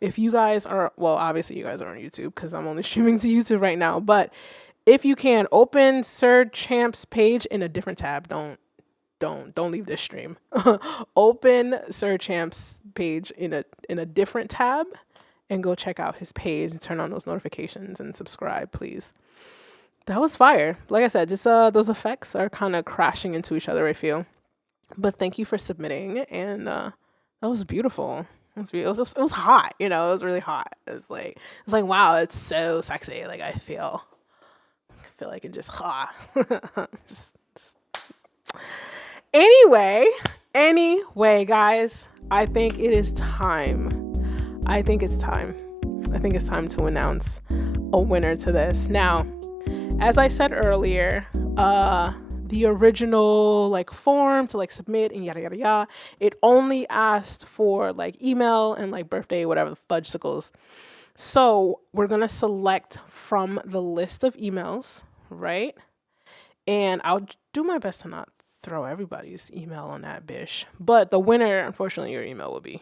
if you guys are, well, obviously you guys are on YouTube because I'm only streaming to YouTube right now, but if you can, open Sir Champ's page in a different tab. Don't leave this stream. Open Sir Champ's page in a different tab and go check out his page and turn on those notifications and subscribe, please. That was fire. Like I said, just those effects are kind of crashing into each other, I feel. But thank you for submitting, and that was beautiful. It was hot, you know. It was really hot. It's like wow, it's so sexy. Like I feel like it just just. Anyway, guys, I think it is time. I think it's time to announce a winner to this. Now, as I said earlier, the original like form to like submit and yada yada yada, it only asked for like email and like birthday, whatever the fudgesicles. So we're gonna select from the list of emails, right? And I'll do my best to not throw everybody's email on that bish. But the winner, unfortunately, your email will be,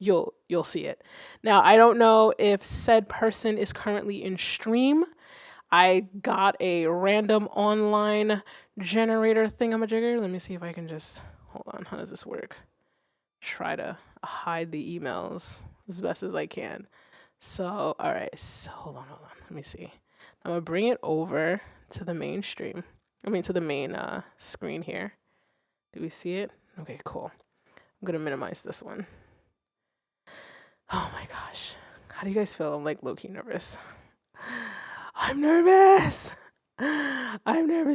you'll see it. Now, I don't know if said person is currently in stream. I got a random online generator thingamajigger. Let me see if I can just, hold on, how does this work? Try to hide the emails as best as I can. So, all right, so hold on. Let me see. I'm gonna bring it over to the main stream. To the main screen here. Do we see it? Okay, cool. I'm gonna minimize this one. Oh my gosh. How do you guys feel? I'm like low-key nervous. I'm nervous.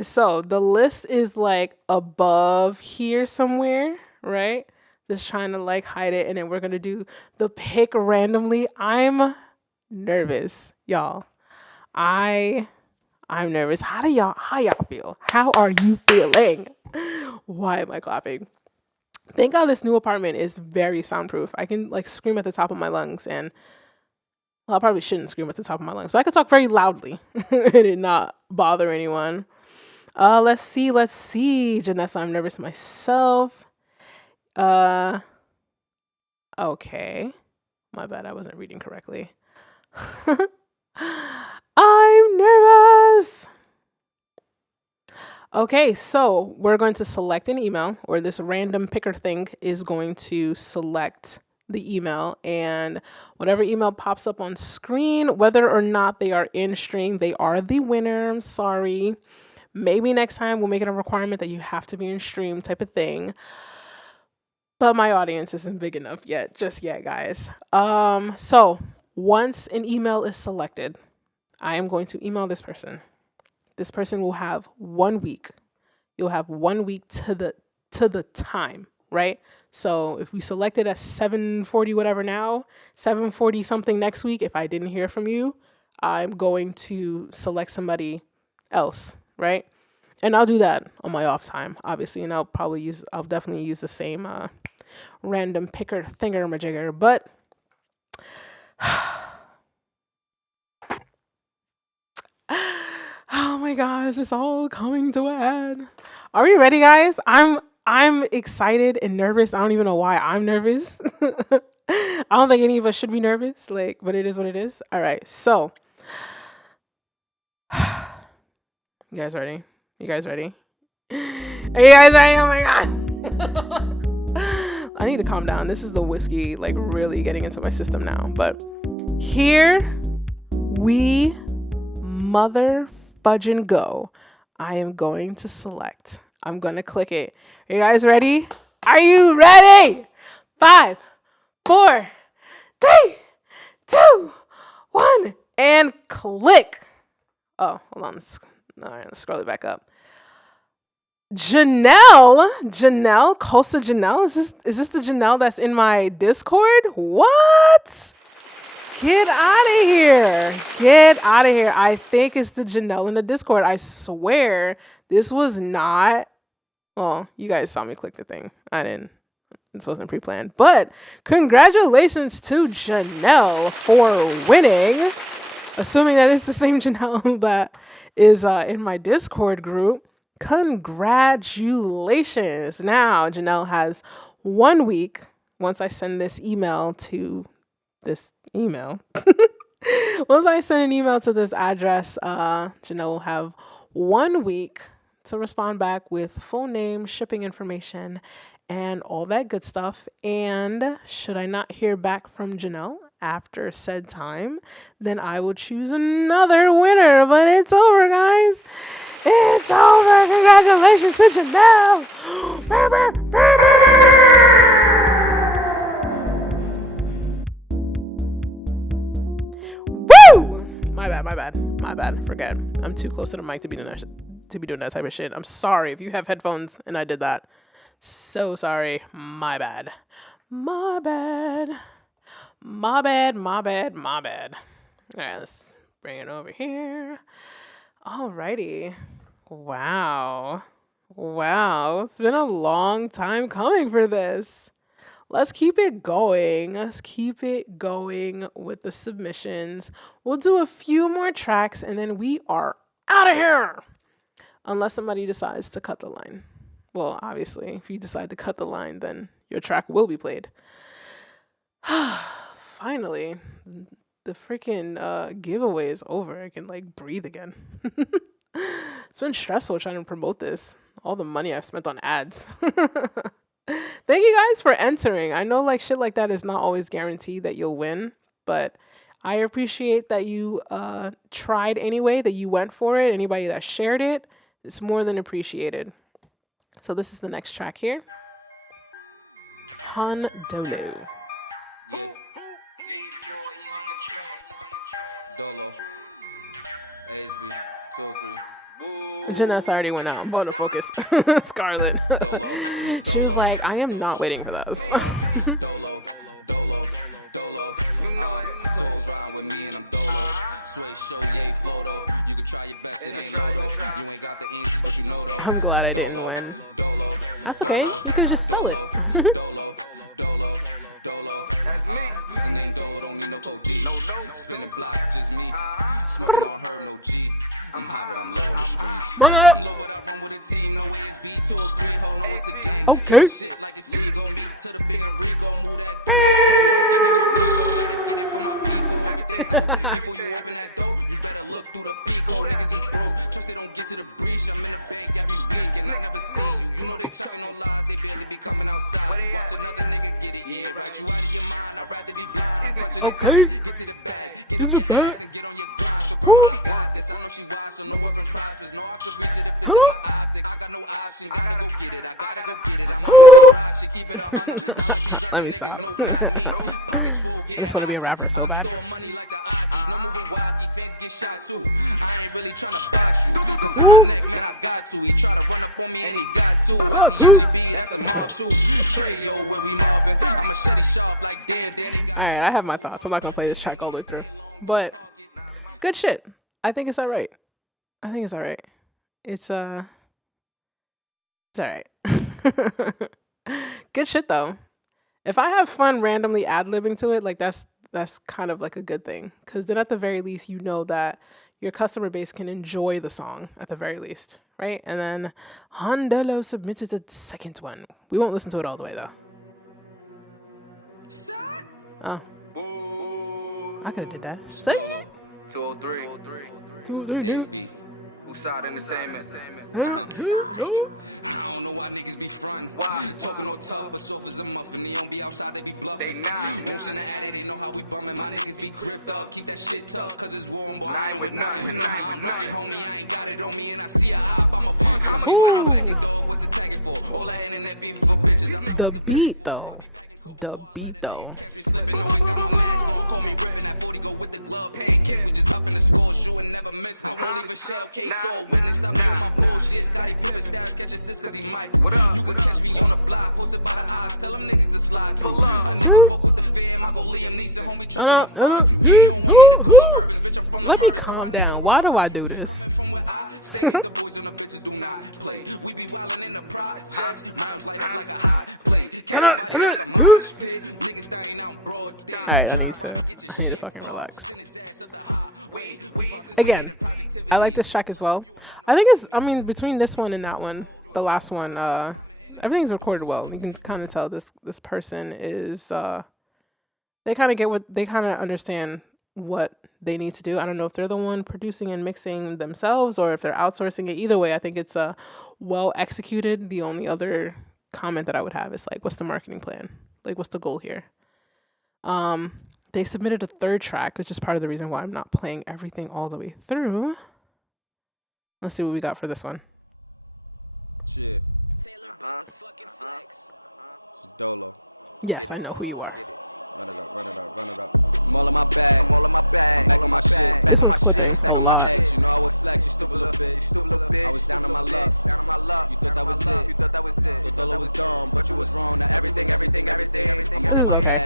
So the list is like above here somewhere, right? Just trying to like hide it, and then we're gonna do the pick randomly. I'm nervous, y'all. I'm nervous. How y'all feel? How are you feeling? Why am I clapping? Thank God this new apartment is very soundproof. I can like scream at the top of my lungs, and Well, I probably shouldn't scream at the top of my lungs, but I could talk very loudly and it not bother anyone. Let's see. Janessa, I'm nervous myself. Okay. My bad, I wasn't reading correctly. I'm nervous. Okay, so we're going to select an email, or this random picker thing is going to select the email, and whatever email pops up on screen, whether or not they are in stream, they are the winner. I'm sorry. Maybe next time we'll make it a requirement that you have to be in stream type of thing. But my audience isn't big enough just yet, guys. So once an email is selected, I am going to email this person. This person will have 1 week. You'll have 1 week to the time, right? So if we selected at 7:40 whatever now, 7:40 something next week, if I didn't hear from you, I'm going to select somebody else, right? And I'll do that on my off time, obviously, and I'll definitely use the same random picker thingamajigger, but oh my gosh, it's all coming to a head. Are we ready, guys? I'm excited and nervous. I don't even know why I'm nervous. I don't think any of us should be nervous, but it is what it is. All right, so you guys ready? You guys ready? Are you guys ready? Oh my god. I need to calm down. This is the whiskey really getting into my system now. But here we mother fudging go. I am going to select. I'm going to click it. Are you guys ready? Are you ready? 5, 4, 3, 2, 1, and click. Oh, hold on. All right, let's scroll it back up. Janelle, Costa Janelle. Is this the Janelle that's in my Discord? What? Get out of here. Get out of here. I think it's the Janelle in the Discord. I swear this was not. Well, you guys saw me click the thing. I didn't. This wasn't pre-planned. But congratulations to Janelle for winning. Assuming that it's the same Janelle that is in my Discord group. Congratulations. Now, Janelle has 1 week. Once I send this email to this email. Once I send an email to this address, Janelle will have 1 week to respond back with full name, shipping information, and all that good stuff. And should I not hear back from Janelle after said time, then I will choose another winner. But it's over, guys. It's over. Congratulations to Janelle. Woo! My bad. Forget. I'm too close to the mic to be doing that type of shit. I'm sorry if you have headphones and I did that. So sorry. My bad. All right, let's bring it over here. Alrighty. Wow. It's been a long time coming for this. Let's keep it going. With the submissions. We'll do a few more tracks and then we are out of here. Unless somebody decides to cut the line. Well, obviously, if you decide to cut the line, then your track will be played. Finally, the freaking giveaway is over. I can breathe again. It's been stressful trying to promote this. All the money I've spent on ads. Thank you guys for entering. I know shit like that is not always guaranteed that you'll win, but I appreciate that you tried anyway, that you went for it. Anybody that shared it, it's more than appreciated. So this is the next track here. Hondolo. Janessa already went out. Bought a focus. Scarlett. She was like, I am not waiting for this. I'm glad I didn't win. That's okay. You could just sell it. Skrrt. Run it up. Okay. Okay. This is bad. Woo. Huh? Let me stop. I just want to be a rapper so bad. Woo. Got to. Alright, I have my thoughts. I'm not gonna play this track all the way through. But good shit. I think it's alright. I think it's alright. It's alright. Good shit though. If I have fun randomly ad-libbing to it, like that's kind of like a good thing. Cause then at the very least you know that your customer base can enjoy the song at the very least. Right? And then Hondelo submitted the second one. We won't listen to it all the way though. Oh. I could have did that. Say it. 203. 203 nigga. Usad Entertainment. Why? They nine with none. Ooh. The beat though. What up? Pull up. Let me calm down. Why do I do this? Alright, I need to fucking relax. Again, I like this track as well. I think between this one and that one, the last one, everything's recorded well. You can kind of tell this person is they kind of understand what they need to do. I don't know if they're the one producing and mixing themselves or if they're outsourcing it. Either way, I think it's well executed. The only other comment that I would have is like, what's the marketing plan? Like, what's the goal here? They submitted a third track, which is part of the reason why I'm not playing everything all the way through. Let's see what we got for this one. Yes, I know who you are. This one's clipping a lot. This is okay.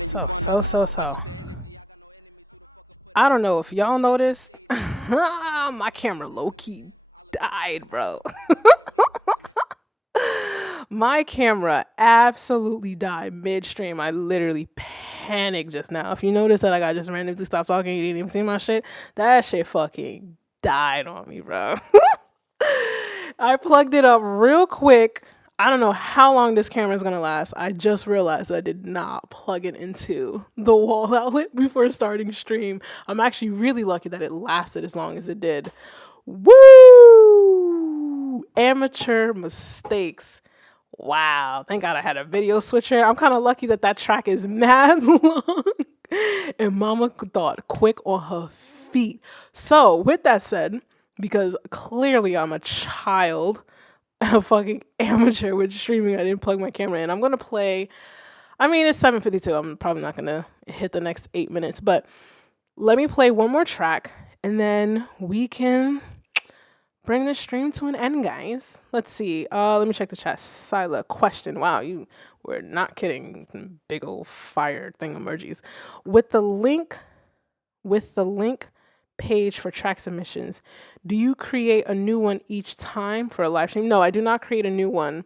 So. I don't know if y'all noticed. My camera low key died, bro. My camera absolutely died midstream. I literally panicked just now. If you notice that I just randomly stopped talking, you didn't even see my shit. That shit fucking died on me, bro. I plugged it up real quick. I don't know how long this camera is gonna last. I just realized that I did not plug it into the wall outlet before starting stream. I'm actually really lucky that it lasted as long as it did. Woo! Amateur mistakes. Wow. Thank God I had a video switcher. I'm kind of lucky that that track is mad long. And mama thought quick on her feet. So, with that said, because clearly I'm a child, a fucking amateur with streaming, I didn't plug my camera in. I'm going to play, I mean, it's 7:52. I'm probably not going to hit the next 8 minutes, but let me play one more track and then we can bring the stream to an end, guys. Let's see. Let me check the chat. Sila, question. Wow, you were not kidding. Big old fire thing emojis. With the link page for track submissions, do you create a new one each time for a live stream? No, I do not create a new one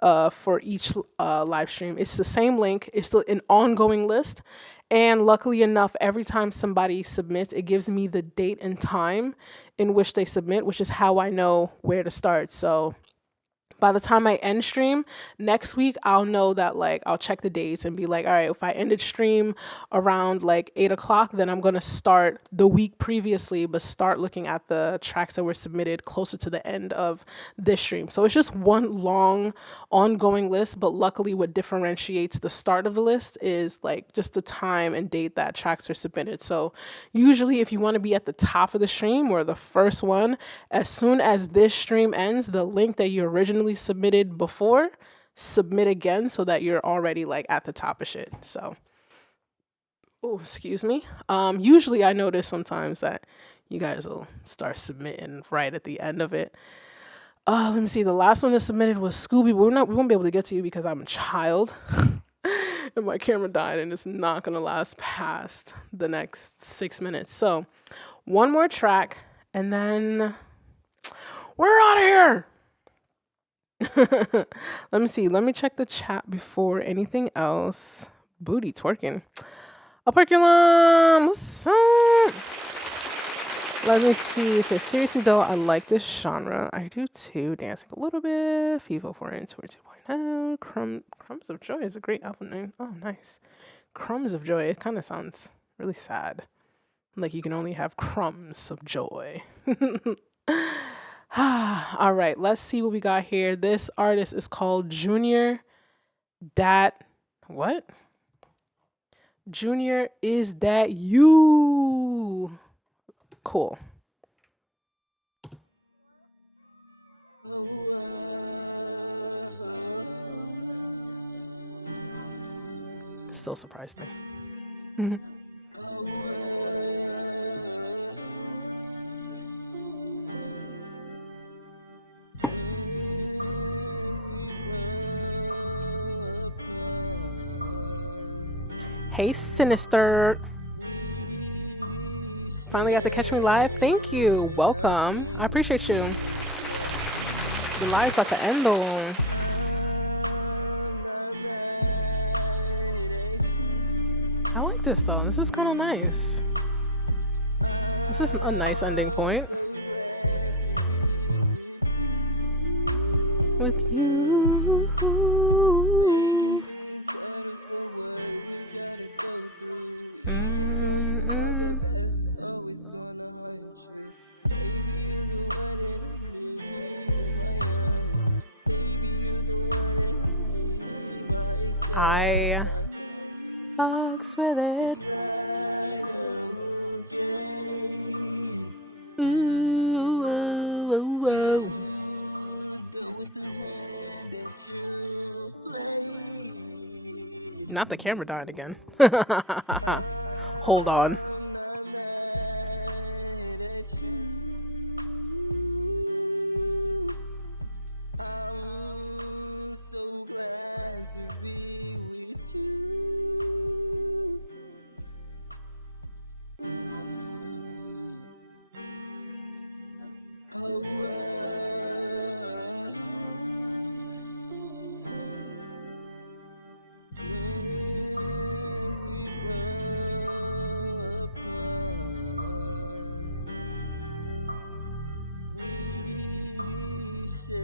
for each live stream. It's the same link. It's still an ongoing list. And luckily enough, every time somebody submits, it gives me the date and time in which they submit, which is how I know where to start. So by the time I end stream next week, I'll know that, like, I'll check the dates and be like, all right, if I ended stream around like 8 o'clock, then I'm going to start the week previously, but start looking at the tracks that were submitted closer to the end of this stream. So it's just one long ongoing list, but luckily what differentiates the start of the list is like just the time and date that tracks are submitted. So usually if you want to be at the top of the stream or the first one, as soon as this stream ends, the link that you originally submitted before, submit again so that you're already like at the top of shit. So, oh, excuse me. Usually I notice sometimes that you guys will start submitting right at the end of it. Let me see. The last one that submitted was Scooby, but we won't be able to get to you because I'm a child and my camera died and it's not gonna last past the next 6 minutes. So one more track and then we're out of here. Let me see. Let me check the chat before anything else. Booty twerking. Operculum, what's up? Let me see. It says, seriously though, I like this genre. I do too. Dancing a little bit. FIFA 4 and Tour 2.0. Crumbs of Joy is a great album name. Oh, nice. Crumbs of Joy. It kind of sounds really sad. Like you can only have crumbs of joy. All right, let's see what we got here. This artist is called Junior. What? Junior, is that you? Cool. Still surprised me. Hey, Sinister. Finally got to catch me live. Thank you. Welcome. I appreciate you. The live's about to end though. I like this though. This is kind of nice. This is a nice ending point. With you. I fucks with it. Ooh, oh, oh, oh. Not the camera died again. Hold on. All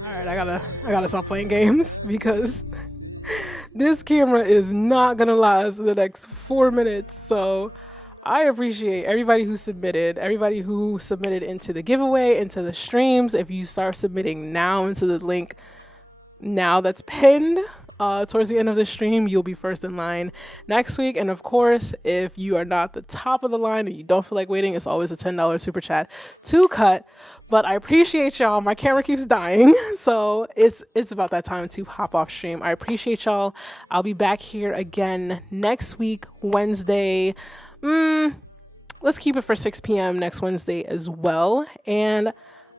right, I gotta stop playing games because this camera is not gonna last the next 4 minutes. So I appreciate everybody who submitted into the giveaway, into the streams. If you start submitting now into the link now that's pinned towards the end of the stream, you'll be first in line next week. And of course, if you are not the top of the line and you don't feel like waiting, it's always a $10 super chat to cut. But I appreciate y'all. My camera keeps dying, so it's about that time to hop off stream. I appreciate y'all. I'll be back here again next week, Wednesday. Let's keep it for 6 p.m. next Wednesday as well. And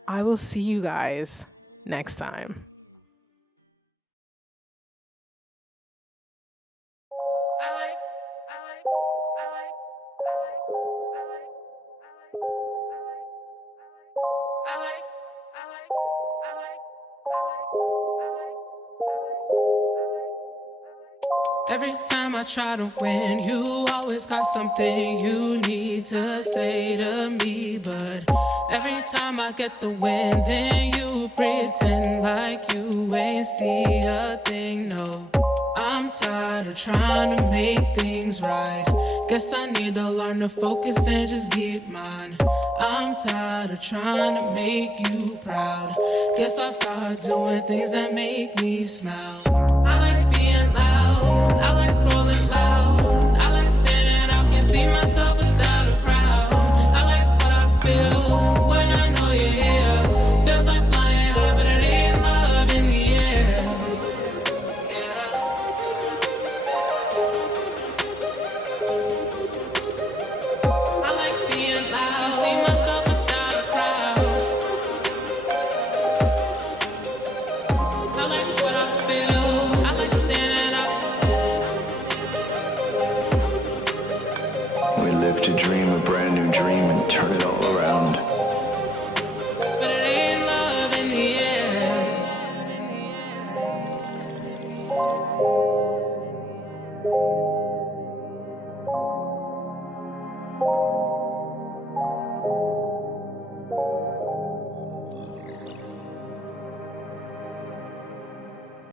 I will see you guys next time. Every time I try to win, you always got something you need to say to me. But every time I get the win, then you pretend like you ain't see a thing. No, I'm tired of trying to make things right. Guess I need to learn to focus and just get mine. I'm tired of trying to make you proud. Guess I'll start doing things that make me smile. I like being loud, I like rolling loud, I like standing out, can't see myself without a crowd. I like what I feel when I know you're here. Feels like flying high, but it ain't love in the air. Yeah. I like being loud, can't see myself without a crowd. I like what I feel, I like standing out. We live to dream a brand new dream and turn it all around.